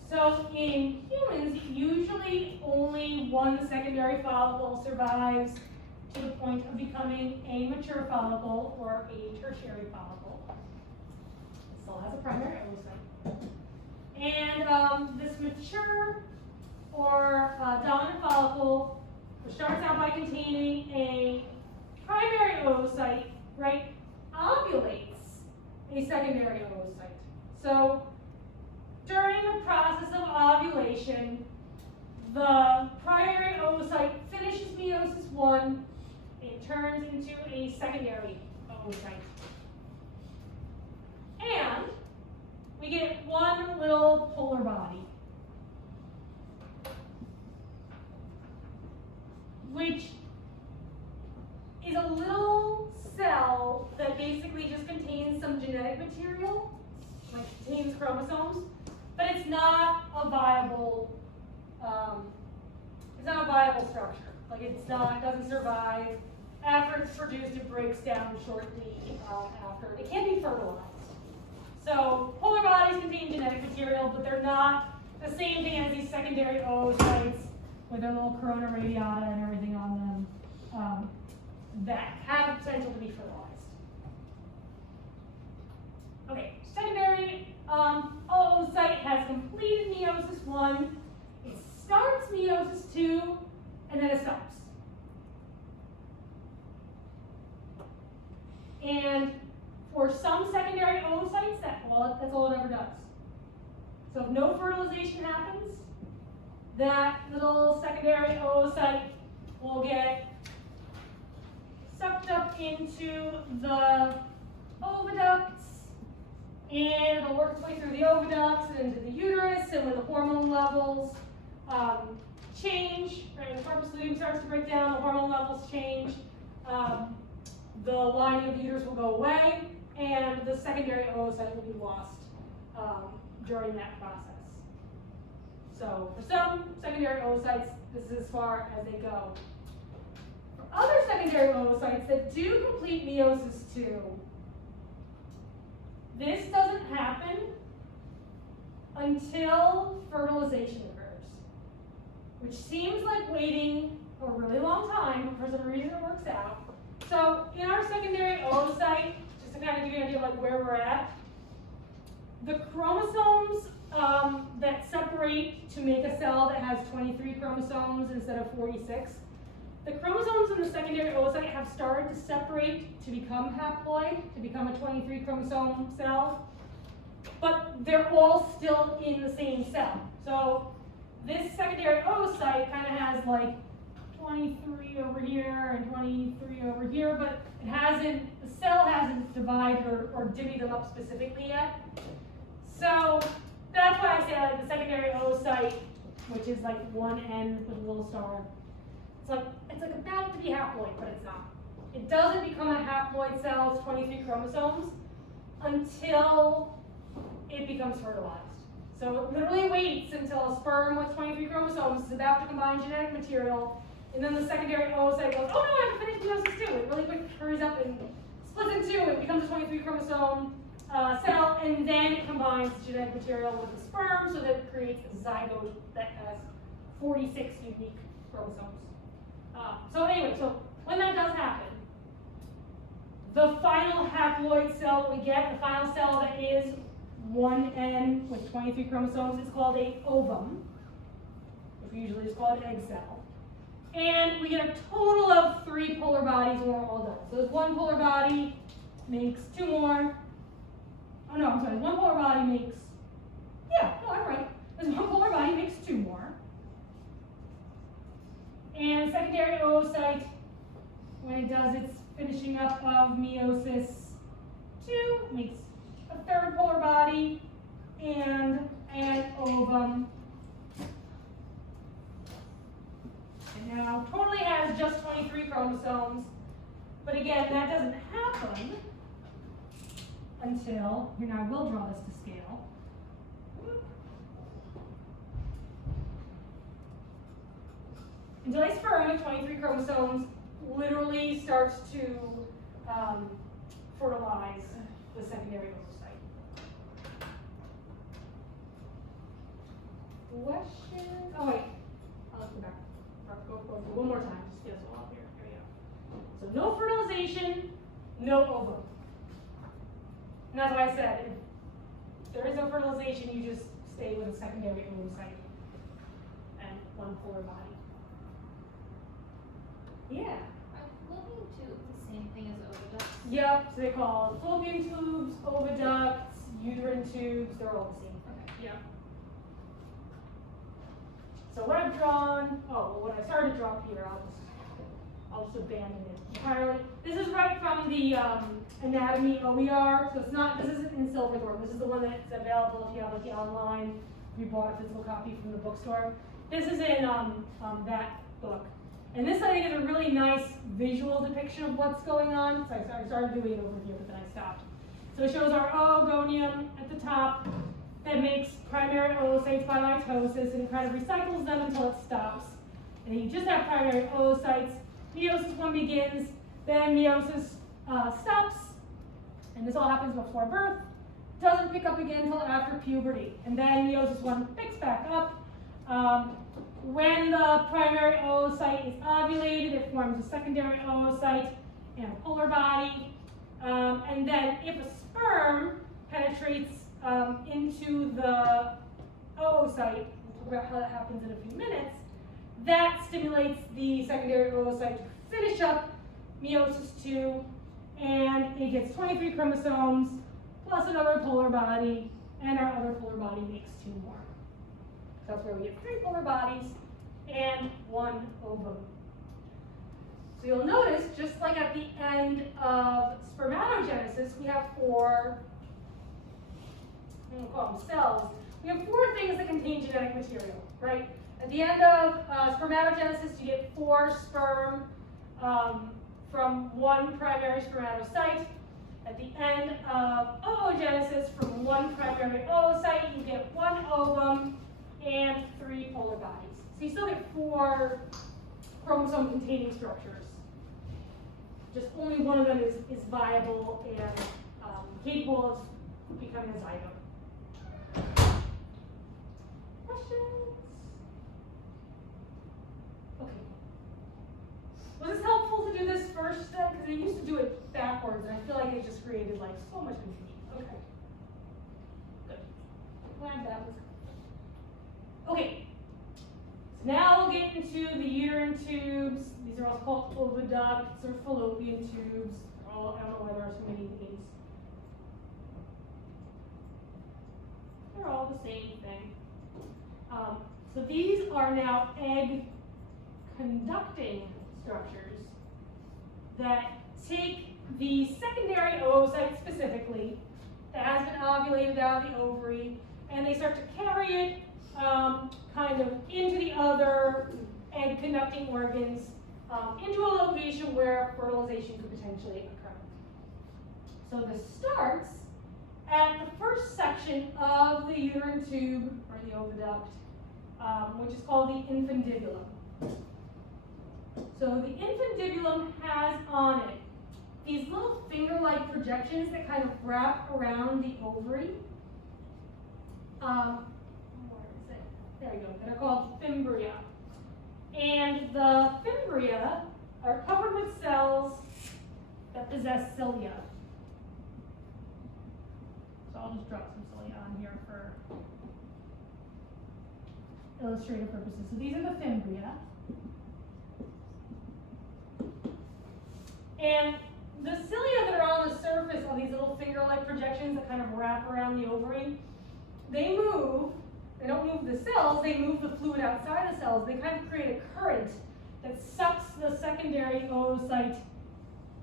So in humans, usually only one secondary follicle survives to the point of becoming a mature follicle or a tertiary follicle. It still has a primary oocyte. And this mature or dominant follicle, which starts out by containing a primary oocyte, right, ovulates a secondary oocyte. So during the process of ovulation, the primary oocyte finishes meiosis 1, it turns into a secondary oocyte. And we get one little polar body, which is a little cell that basically just contains some genetic material, like contains chromosomes, but it's not a viable, structure. Like it doesn't survive. After it's produced, it breaks down shortly after. It can't be fertilized. So polar bodies contain genetic material, but they're not the same thing as these secondary oocytes with their little corona radiata and everything on them that have potential to be fertilized. Okay, secondary oocyte has completed meiosis 1. It starts meiosis 2, and then it stops. And for some secondary oocytes, that's all it ever does. So if no fertilization happens, that little secondary oocyte will get sucked up into the oviducts, and it'll work its way through the oviducts and into the uterus, and when the hormone levels change, right, when the corpus luteum starts to break down, the hormone levels change, the lining of the uterus will go away, and the secondary oocyte will be lost during that process. So for some secondary oocytes, this is as far as they go. For other secondary oocytes that do complete meiosis 2, this doesn't happen until fertilization occurs, which seems like waiting a really long time, but for some reason it works out. So in our secondary oocyte, just to kind of give you an idea of like where we're at, the chromosomes that separate to make a cell that has 23 chromosomes instead of 46, the chromosomes in the secondary oocyte have started to separate to become haploid, to become a 23 chromosome cell, but they're all still in the same cell. So this secondary oocyte kind of has like 23 over here and 23 over here, but the cell hasn't divided or divvied them up specifically yet. So that's why I say like the secondary oocyte, which is like one end with a little star, it's like about to be haploid, but it's not. It doesn't become a haploid cell, it's 23 chromosomes, until it becomes fertilized. So it literally waits until a sperm with 23 chromosomes is about to combine genetic material, and then the secondary oocyte goes, oh no, I have finished meiosis 2. It really quick hurries up and splits in 2. It becomes a 23 chromosome cell, and then it combines genetic material with the sperm so that it creates a zygote that has 46 unique chromosomes. So anyway, so when that does happen, the final haploid cell that we get, the final cell that is one N with 23 chromosomes, is called a ovum, which we usually just call an egg cell. And we get a total of 3 polar bodies when we're all done. So there's one polar body makes 2 more. Oh no, I'm sorry, one polar body makes, yeah, no, I'm right. There's one polar body makes 2 more. And secondary oocyte, when it does its finishing up of meiosis 2, makes a 3rd polar body and an ovum. And now totally has just 23 chromosomes, but again, that doesn't happen until, here now I will draw this to scale. Until a sperm with 23 chromosomes literally starts to fertilize the secondary oocyte. Questions? Oh wait, I'll go back. Go one more time, just get us all up here. Here we go. So no fertilization, no ovum. And that's why I said, if there is no fertilization, you just stay with a secondary oocyte and one polar body. Yeah. Are fallopian tubes the same thing as oviducts? Yep, so they call it fallopian tubes, oviducts, uterine tubes, they're all the same thing. Okay. Yeah. So what I've drawn, what I started to draw up here, I'll just I'll just abandon it entirely. This is right from the anatomy OER, so this isn't in Silverthorne. This is the one that's available if you have like the online, if you bought a physical copy from the bookstore. This is in that book. And this, I think, is a really nice visual depiction of what's going on. So I started doing it over here, but then I stopped. So it shows our oogonium at the top that makes primary oocytes by mitosis and kind of recycles them until it stops. And you just have primary oocytes. Meiosis 1 begins, then meiosis stops, and this all happens before birth. Doesn't pick up again until after puberty, and then meiosis 1 picks back up. When the primary oocyte is ovulated, it forms a secondary oocyte and a polar body. And then if a sperm penetrates into the oocyte, we'll talk about how that happens in a few minutes, that stimulates the secondary oocyte to finish up meiosis 2, and it gets 23 chromosomes plus another polar body, and our other polar body makes 2 more. So that's where we get 3 polar bodies and 1 ovum. So you'll notice, just like at the end of spermatogenesis, we have 4, I'm going to call them cells. We have 4 things that contain genetic material, right? At the end of spermatogenesis, you get 4 sperm from 1 primary spermatocyte. At the end of oogenesis, from 1 primary oocyte, you get 1 ovum and 3 polar bodies. So you still get 4 chromosome-containing structures. Just only one of them is viable and capable of becoming a zygote. Questions? Okay. Was this helpful to do this first then? Because I used to do it backwards, and I feel like it just created like so much confusion. Okay. Good. Glad that was good. Okay. So now we'll get into the uterine tubes. These are also called oviducts or fallopian tubes. I don't know why there are so many names. They're all the same thing. So these are now egg conducting structures that take the secondary oocyte specifically that has been ovulated out of the ovary, and they start to carry it kind of into the other egg conducting organs, into a location where fertilization could potentially occur. So this starts at the first section of the uterine tube, or the oviduct, which is called the infundibulum. So the infundibulum has on it these little finger-like projections that kind of wrap around the ovary. Where is it? There you go. That are called fimbria. And the fimbria are covered with cells that possess cilia. So I'll just drop some cilia on here for illustrative purposes. So these are the fimbria. And the cilia that are on the surface of these little finger-like projections that kind of wrap around the ovary, they move. They don't move the cells, they move the fluid outside the cells. They kind of create a current that sucks the secondary oocyte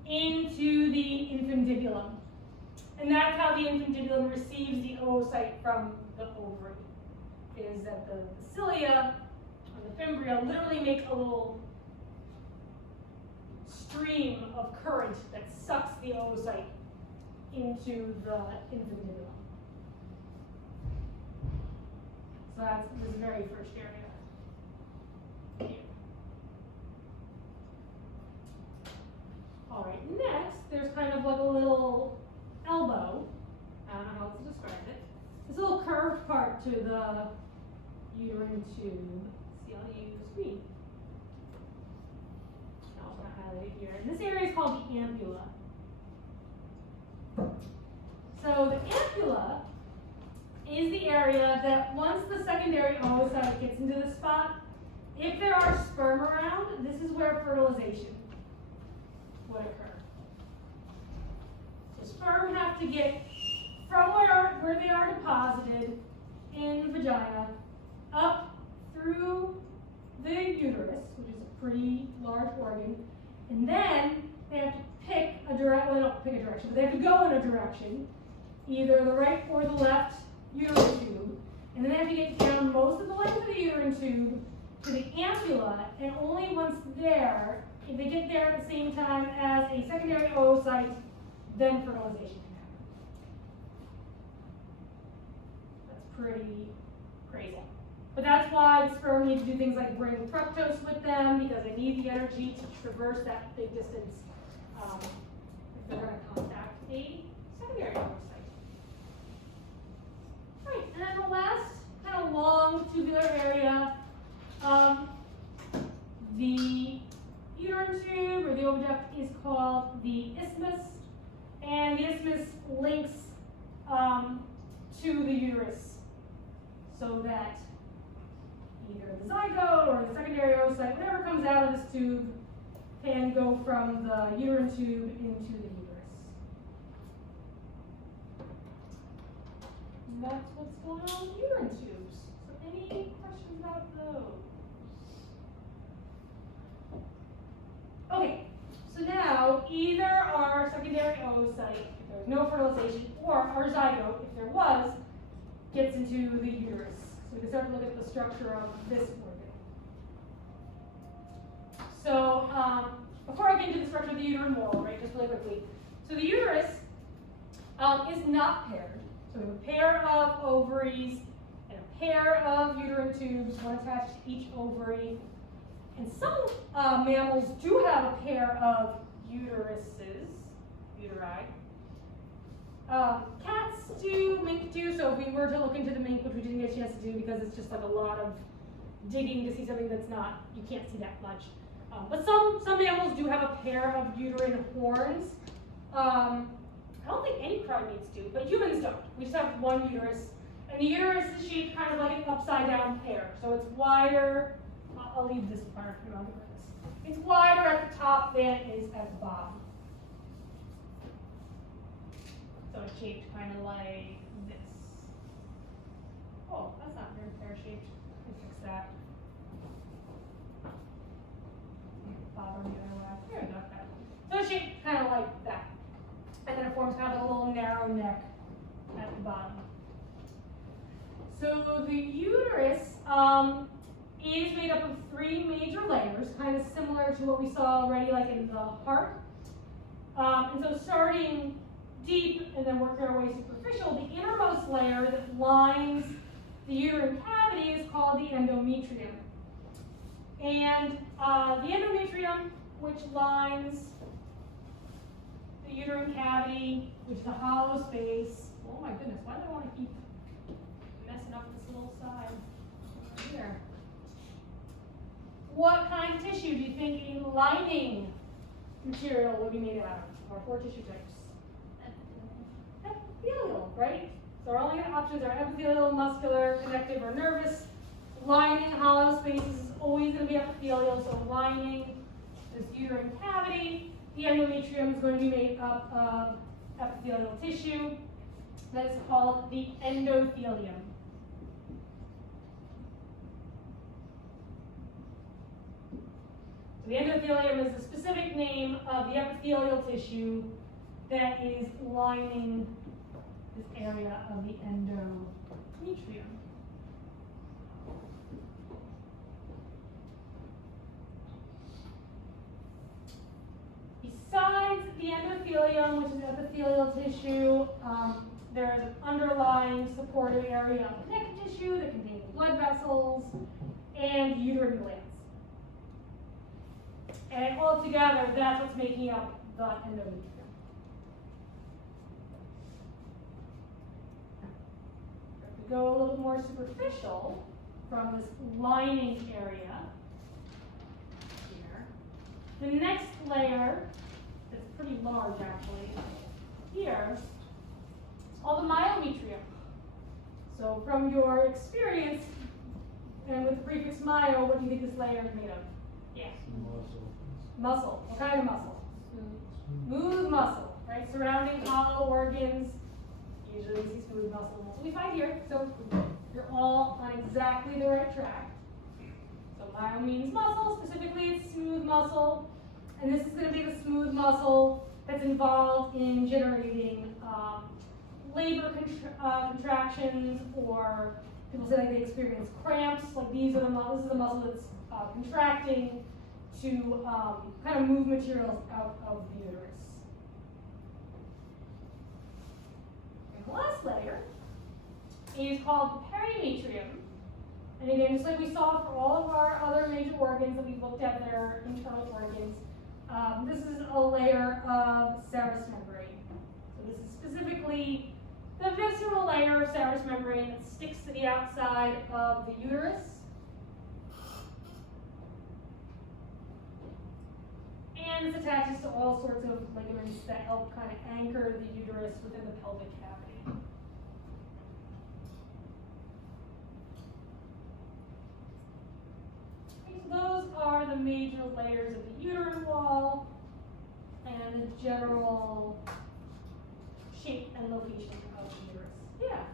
into the infundibulum. And that's how the infundibulum receives the oocyte from the ovary, is that the cilia, or the fimbria, literally make a little stream of current that sucks the oocyte into the infundibulum. So that's this very first area. All right, next, there's kind of like a little elbow. I don't know how else to describe it. This little curved part to the uterine tube. See, I'll use green. I also want to highlight it here. And this area is called the ampulla. So the ampulla is the area that once the secondary oocyte gets into the spot, if there are sperm around, this is where fertilization would occur. So sperm have to get from where they are deposited in the vagina up through the uterus, which is a pretty large organ, And then they have to pick a direction, well, they don't pick a direction, but they have to go in a direction, either the right or the left uterine tube. And then they have to get down most of the length of the uterine tube to the ampulla, and only once there, if they get there at the same time as a secondary oocyte, then fertilization can happen. That's pretty crazy. But that's why the sperm need to do things like bring fructose with them, because they need the energy to traverse that big distance if they're going to contact a secondary oocyte. Right, and then the last kind of long tubular area, the uterine tube or the oviduct is called the isthmus, and the isthmus links to the uterus so that either the zygote or the secondary oocyte, whatever comes out of this tube, can go from the uterine tube into the uterus. And that's what's going on with uterine tubes. So any questions about those? Okay, so now either our secondary oocyte, if there's no fertilization, or our zygote, if there was, gets into the uterus. So we can start to look at the structure of this organ. So before I get into the structure of the uterine wall, right, just really quickly. So the uterus is not paired. So we have a pair of ovaries and a pair of uterine tubes, one attached to each ovary. And some mammals do have a pair of uteruses, uteri. Cats do, mink do, so if we were to look into the mink, which we didn't get a chance to do because it's just like a lot of digging to see something that's not, you can't see that much. But some mammals do have a pair of uterine horns. I don't think any primates do, but humans don't. We just have one uterus. And the uterus is shaped kind of like an upside down pear. So it's wider. I'll leave this part for you. It's wider at the top than it is at the bottom. So it's shaped kind of like this. Oh, that's not very pear shaped. Let me fix that. Bottom the other way. There we go. So it's shaped kind of like that. And then it forms kind of a little narrow neck at the bottom. So the uterus is made up of 3 major layers, kind of similar to what we saw already like in the heart. And so starting deep and then working our way superficial, the innermost layer that lines the uterine cavity is called the endometrium. And the endometrium, which lines the uterine cavity, which is a hollow space. Oh my goodness, why do I want to keep messing up this little side right here? What kind of tissue do you think a lining material would be made out of? Our 4 tissue types. Epithelial, right? So our only options are epithelial, muscular, connective, or nervous. Lining hollow spaces is always going to be epithelial, so lining this uterine cavity. The endometrium is going to be made up of epithelial tissue that is called the endothelium. The endothelium is the specific name of the epithelial tissue that is lining this area of the endometrium. Besides the endothelium, which is epithelial tissue, there is an underlying supportive area of connective tissue that contains blood vessels and uterine glands. And all together, that's what's making up the endometrium. If we go a little more superficial from this lining area here, the next layer, that's pretty large actually, here, is called the myometrium. So from your experience, and with the prefix myo, what do you think this layer is made of? Yeah. Muscle. What kind of muscle? Smooth muscle, right? Surrounding hollow organs. Usually we see smooth muscle. That's what we find here. So you're all on exactly the right track. So myo means muscle. Specifically, it's smooth muscle. And this is gonna be the smooth muscle that's involved in generating, labor contractions, or people say like they experience cramps, like this is the muscle that's contracting to kind of move materials out of the uterus. And the last layer is called perimetrium. And again, just like we saw for all of our other major organs that we've looked at that are internal organs, this is a layer of serous membrane. So this is specifically the visceral layer of serous membrane that sticks to the outside of the uterus. And it's attaches to all sorts of ligaments that help kind of anchor the uterus within the pelvic cavity. Okay, so those are the major layers of the uterine wall and the general shape and location of the uterus. Yeah.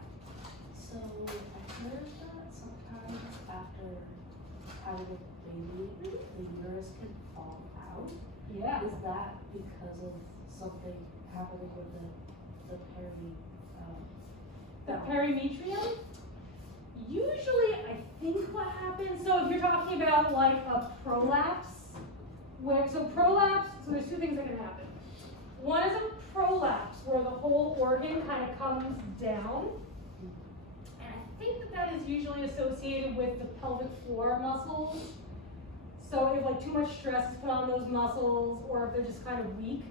So I heard that sometimes after having a baby, the uterus can fall out. Yeah. Is that because of something happening with the The perimetrium, usually I think what happens, so if you're talking about like a prolapse, so there's two things that can happen. One is a prolapse where the whole organ kind of comes down. And I think that is usually associated with the pelvic floor muscles. So if like too much stress is put on those muscles, or if they're just kind of weak,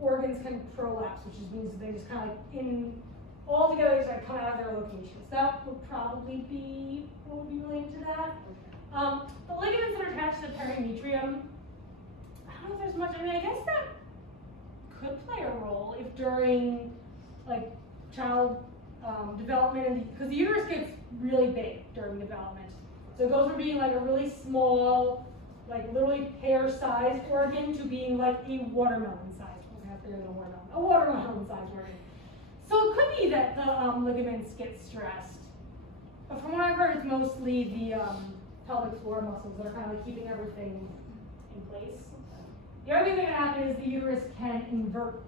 organs can prolapse, which just means that they just kind of like all together just like come out of their locations. That would probably be what would be related to that. The ligaments that are attached to the perimetrium, I don't know if there's much. I mean, I guess that could play a role if during like child development, because the uterus gets really big during development. So it goes from being like a really small, like literally pear-sized organ to being like a watermelon-sized organ. A watermelon-sized organ. So it could be that the ligaments get stressed. But from what I've heard, it's mostly the pelvic floor muscles that are kind of like keeping everything in place. The other thing that can happen is the uterus can invert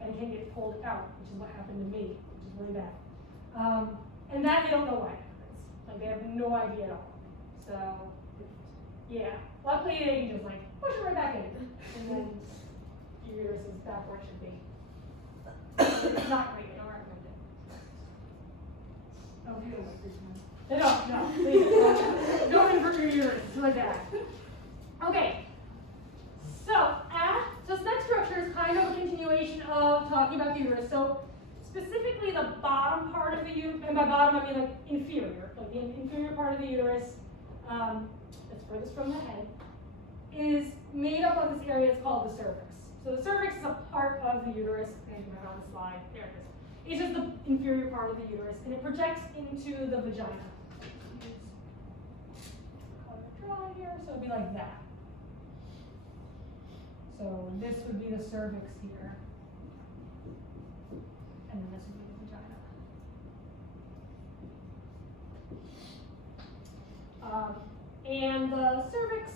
and can get pulled out, which is what happened to me, which is really bad. And that they don't know why it happens. Like they have no idea at all. So, yeah. Luckily they can just like push it right back in, and then your uterus is back where it should be. It's not great. I don't recommend it. Oh, you don't like this one. No, please. Don't invert your uterus. It's really bad. Okay. So this next structure is kind of a continuation of talking about the uterus. So specifically the bottom part of the uterus, and by bottom I mean like inferior, like the inferior part of the uterus, that's furthest from the head, is made up of this area. It's called the cervix. So the cervix is a part of the uterus, and right on the slide, there it is. It's just the inferior part of the uterus, and it projects into the vagina. Color draw here, so it'd be like that. So this would be the cervix here, and then this would be the vagina. And the cervix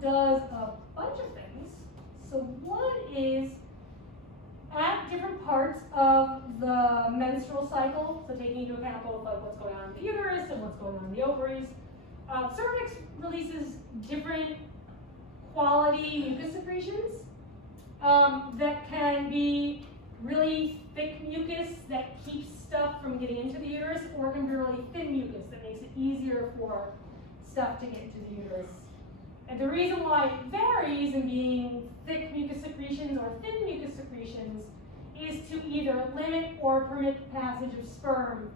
does a bunch of things. So one is at different parts of the menstrual cycle, so taking into account both like what's going on in the uterus and what's going on in the ovaries, cervix releases different quality mucus secretions that can be really thick mucus that keeps stuff from getting into the uterus, or can be really thin mucus that makes it easier for stuff to get into the uterus. And the reason why it varies in being thick mucus secretions or thin mucus secretions is to either limit or permit passage of sperm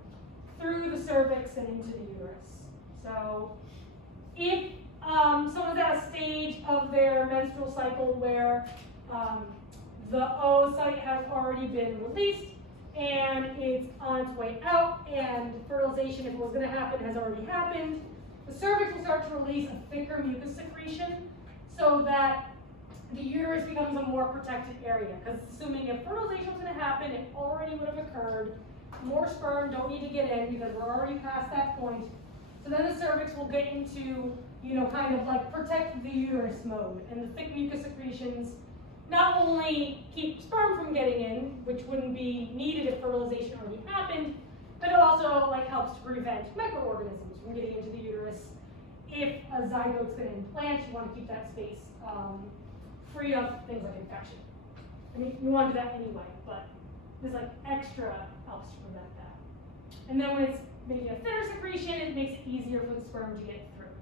through the cervix and into the uterus. So if someone's at a stage of their menstrual cycle where the oocyte has already been released and it's on its way out, and fertilization, if it was going to happen, has already happened, the cervix will start to release a thicker mucus secretion so that the uterus becomes a more protected area. Because assuming if fertilization was going to happen, it already would have occurred. More sperm don't need to get in because we're already past that point. So then the cervix will get into you know, kind of like protect the uterus mode. And the thick mucus secretions not only keep sperm from getting in, which wouldn't be needed if fertilization already happened, but it also like helps to prevent microorganisms from getting into the uterus. If a zygote's going to implant, you want to keep that space free of things like infection. I mean, you want to do that anyway, but this like extra helps to prevent that. And then when it's making a thinner secretion, it makes it easier for the sperm to get through.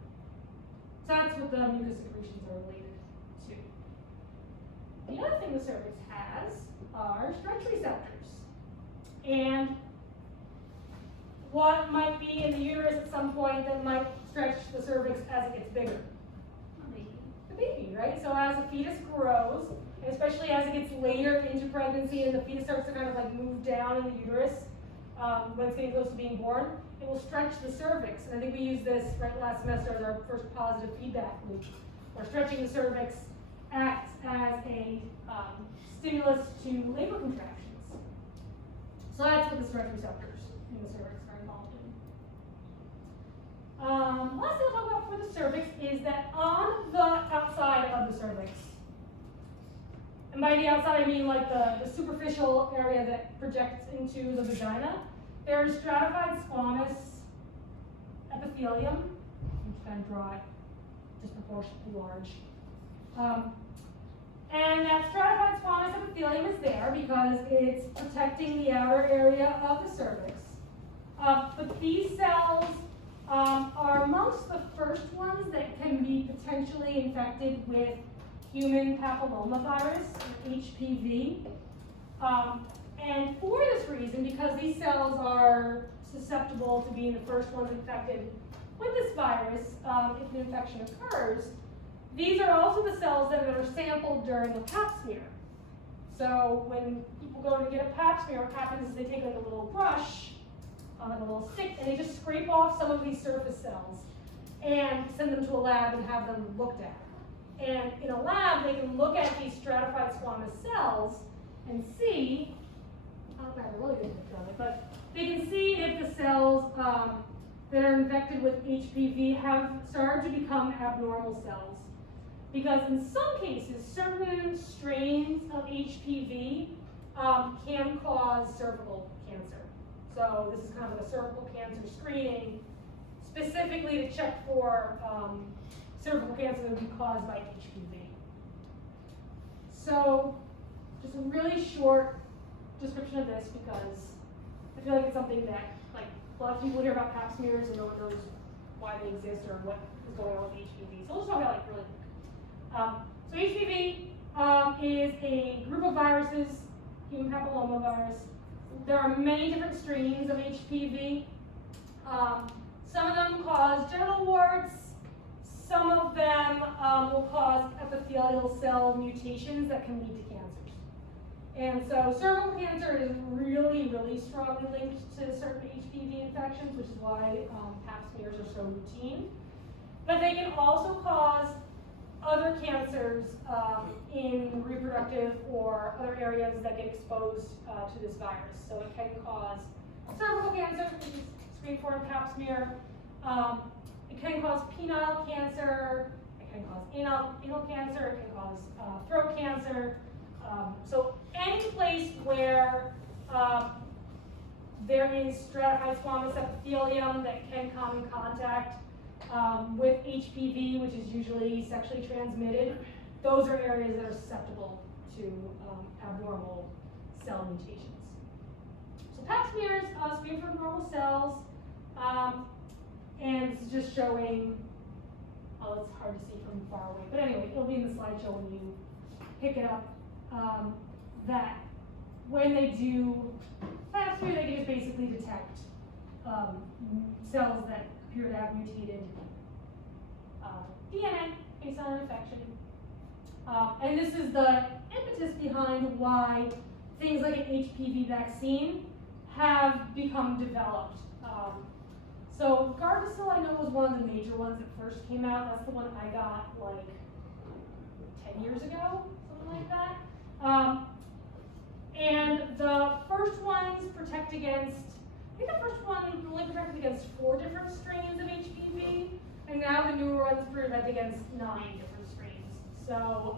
So that's what the mucus secretions are related to. The other thing the cervix has are stretch receptors. And what might be in the uterus at some point that might stretch the cervix as it gets bigger? The baby, right? So as the fetus grows, and especially as it gets later into pregnancy and the fetus starts to kind of like move down in the uterus, when it's getting close to being born, it will stretch the cervix. And I think we used this right last semester as our first positive feedback loop, where stretching the cervix acts as a stimulus to labor contractions. So that's what the stretch receptors in the cervix are involved in. Last thing I'll talk about for the cervix is that on the outside of the cervix, and by the outside I mean like the superficial area that projects into the vagina, there is stratified squamous epithelium. I'm just going to draw it disproportionately large. And that stratified squamous epithelium is there because it's protecting the outer area of the cervix. But these cells are amongst the first ones that can be potentially infected with human papillomavirus, or HPV. And for this reason, because these cells are susceptible to being the first ones infected with this virus, if an infection occurs, these are also the cells that are sampled during the pap smear. So when people go to get a pap smear, what happens is they take like a little brush, like a little stick, and they just scrape off some of these surface cells and send them to a lab and have them looked at. And in a lab, they can look at these stratified squamous cells and see, I don't have a really good picture of it, but they can see if the cells that are infected with HPV have started to become abnormal cells. Because in some cases, certain strains of HPV can cause cervical cancer. So this is kind of a cervical cancer screening, specifically to check for cervical cancer that would be caused by HPV. So just a really short description of this, because I feel like it's something that like a lot of people hear about pap smears and no one knows why they exist or what is going on with HPV. So we'll just talk about like really quick. So HPV is a group of viruses, human papillomavirus. There are many different strains of HPV. Some of them cause genital warts. Some of them will cause epithelial cell mutations that can lead to cancers. And so cervical cancer is really, really strongly linked to certain HPV infections, which is why pap smears are so routine. But they can also cause other cancers in reproductive or other areas that get exposed to this virus. So it can cause cervical cancer, which is screened for in pap smear. It can cause penile cancer. It can cause anal cancer. It can cause throat cancer. So any place where there is stratified squamous epithelium that can come in contact with HPV, which is usually sexually transmitted, those are areas that are susceptible to abnormal cell mutations. So pap smears screen for normal cells, and it's just showing, oh, it's hard to see from far away, but anyway, it'll be in the slideshow when you pick it up, that when they do pap smear, they can just basically detect cells that appear to have mutated DNA based on an infection. And this is the impetus behind why things like an HPV vaccine have become developed. So Gardasil, I know, was one of the major ones that first came out. That's the one I got like 10 years ago, something like that. And the first ones protect against, I think the first one only protected against 4 different strains of HPV. and now the newer ones prevent against 9 different strains. So,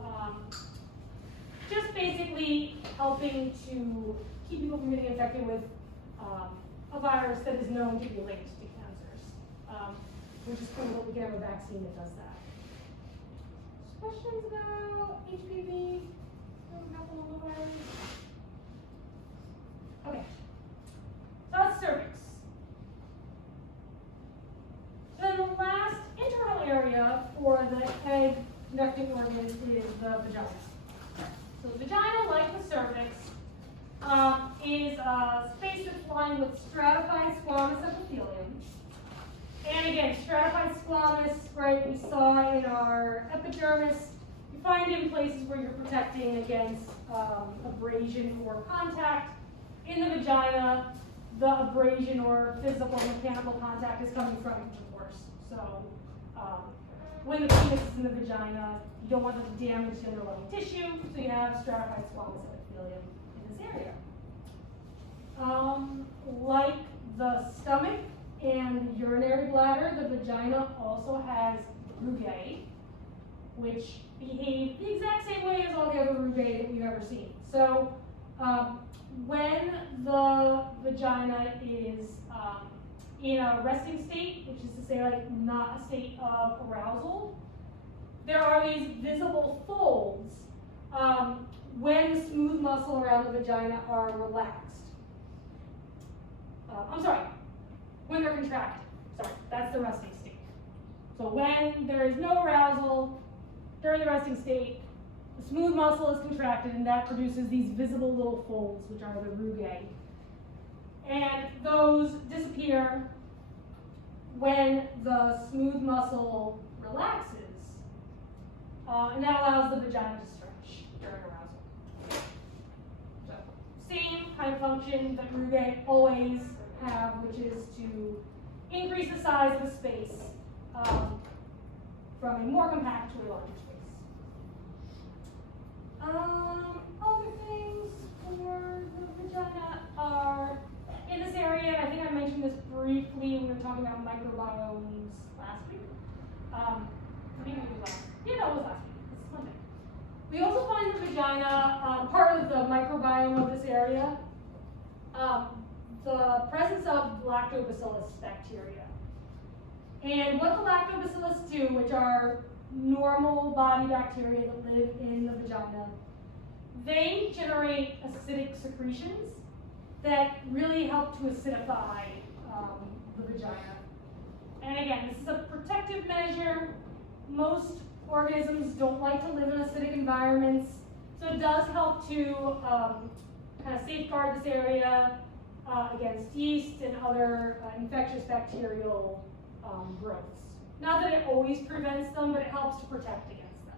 just basically helping to keep people from getting infected with a virus that is known to be linked to cancers, which is cool that we can have a vaccine that does that. Questions about HPV? Okay, so that's cervix. Then the last internal area for the egg conducting organs is the vagina. So the vagina, like the cervix, is a space that's lined with stratified squamous epithelium. And again, stratified squamous, right, we saw in our epidermis, you find it in places where you're protecting against abrasion or contact. In the vagina, the abrasion or physical mechanical contact is coming from intercourse. So when the penis is in the vagina, you don't want them to damage the underlying tissue, so you have stratified squamous epithelium in this area. Like the stomach and the urinary bladder, the vagina also has rugae, which behave the exact same way as all the other rugae that we've ever seen. So when the vagina is in a resting state, which is to say like not a state of arousal, there are these visible folds when the smooth muscle around the vagina are relaxed. When they're contracted. Sorry, that's the resting state. So when there is no arousal during the resting state, the smooth muscle is contracted and that produces these visible little folds, which are the rugae. And those disappear when the smooth muscle relaxes, and that allows the vagina to stretch during arousal. So, same kind of function that rugae always have, which is to increase the size of the space from a more compact to a larger space. Other things for the vagina are in this area. I think I mentioned this briefly when we were talking about microbiomes last week. I think it was last. Yeah, no, it was last week. It's Monday. We also find the vagina part of the microbiome of this area. The presence of lactobacillus bacteria. And what the lactobacillus do, which are normal body bacteria that live in the vagina, they generate acidic secretions that really help to acidify the vagina. And again, this is a protective measure. Most organisms don't like to live in acidic environments, so it does help to kind of safeguard this area against yeast and other infectious bacterial growths. Not that it always prevents them, but it helps to protect against them.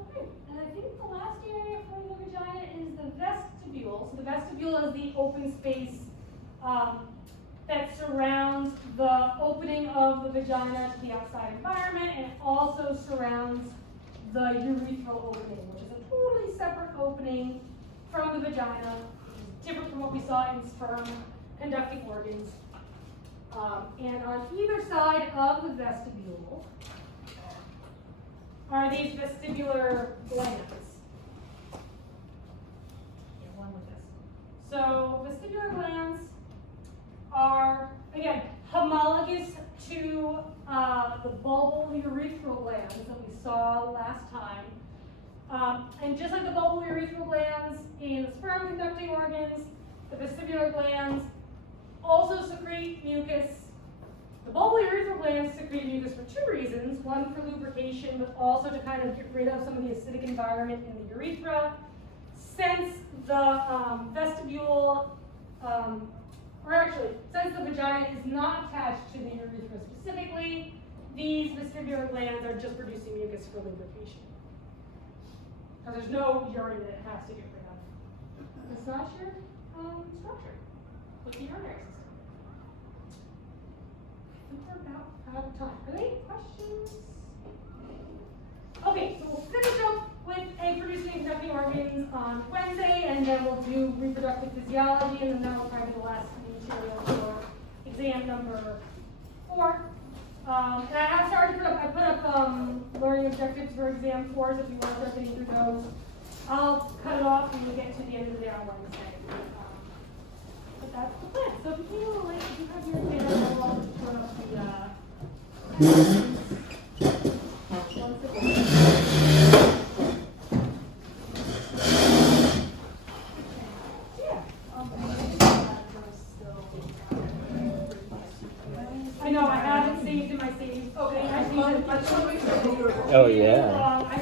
Okay, and I think the last area for the vagina is the vestibule. So the vestibule is the open space that surrounds the opening of the vagina to the outside environment, and it also surrounds the urethral opening, which is a totally separate opening from the vagina, which is different from what we saw in sperm conducting organs. And on either side of the vestibule are these vestibular glands. Yeah, one with this. So vestibular glands are, again, homologous to the bulbal urethral glands that we saw last time. And just like the bulbal urethral glands in the sperm conducting organs, the vestibular glands also secrete mucus. The bulbal urethral glands secrete mucus for two reasons. One, for lubrication, but also to kind of get rid of some of the acidic environment in the urethra. Since the vestibule, since the vagina is not attached to the urethra specifically, these vestibular glands are just producing mucus for lubrication. Because there's no urine that it has to get rid of. It's not your structure with the urinary system. I think we're about out of time. Are there any questions? Okay, so we'll finish up with with egg producing and conducting organs on Wednesday, and then we'll do reproductive physiology, and then that'll probably be the last material for exam number 4. And I have started to put up learning objectives for exam 4, so if you want to start thinking through those, I'll cut it off and we'll get to the end of the day on Wednesday. But that's the plan. So if you feel like you have your data, I'll just put up I know, I haven't saved in my saves. Okay, I saved it. Oh, yeah. I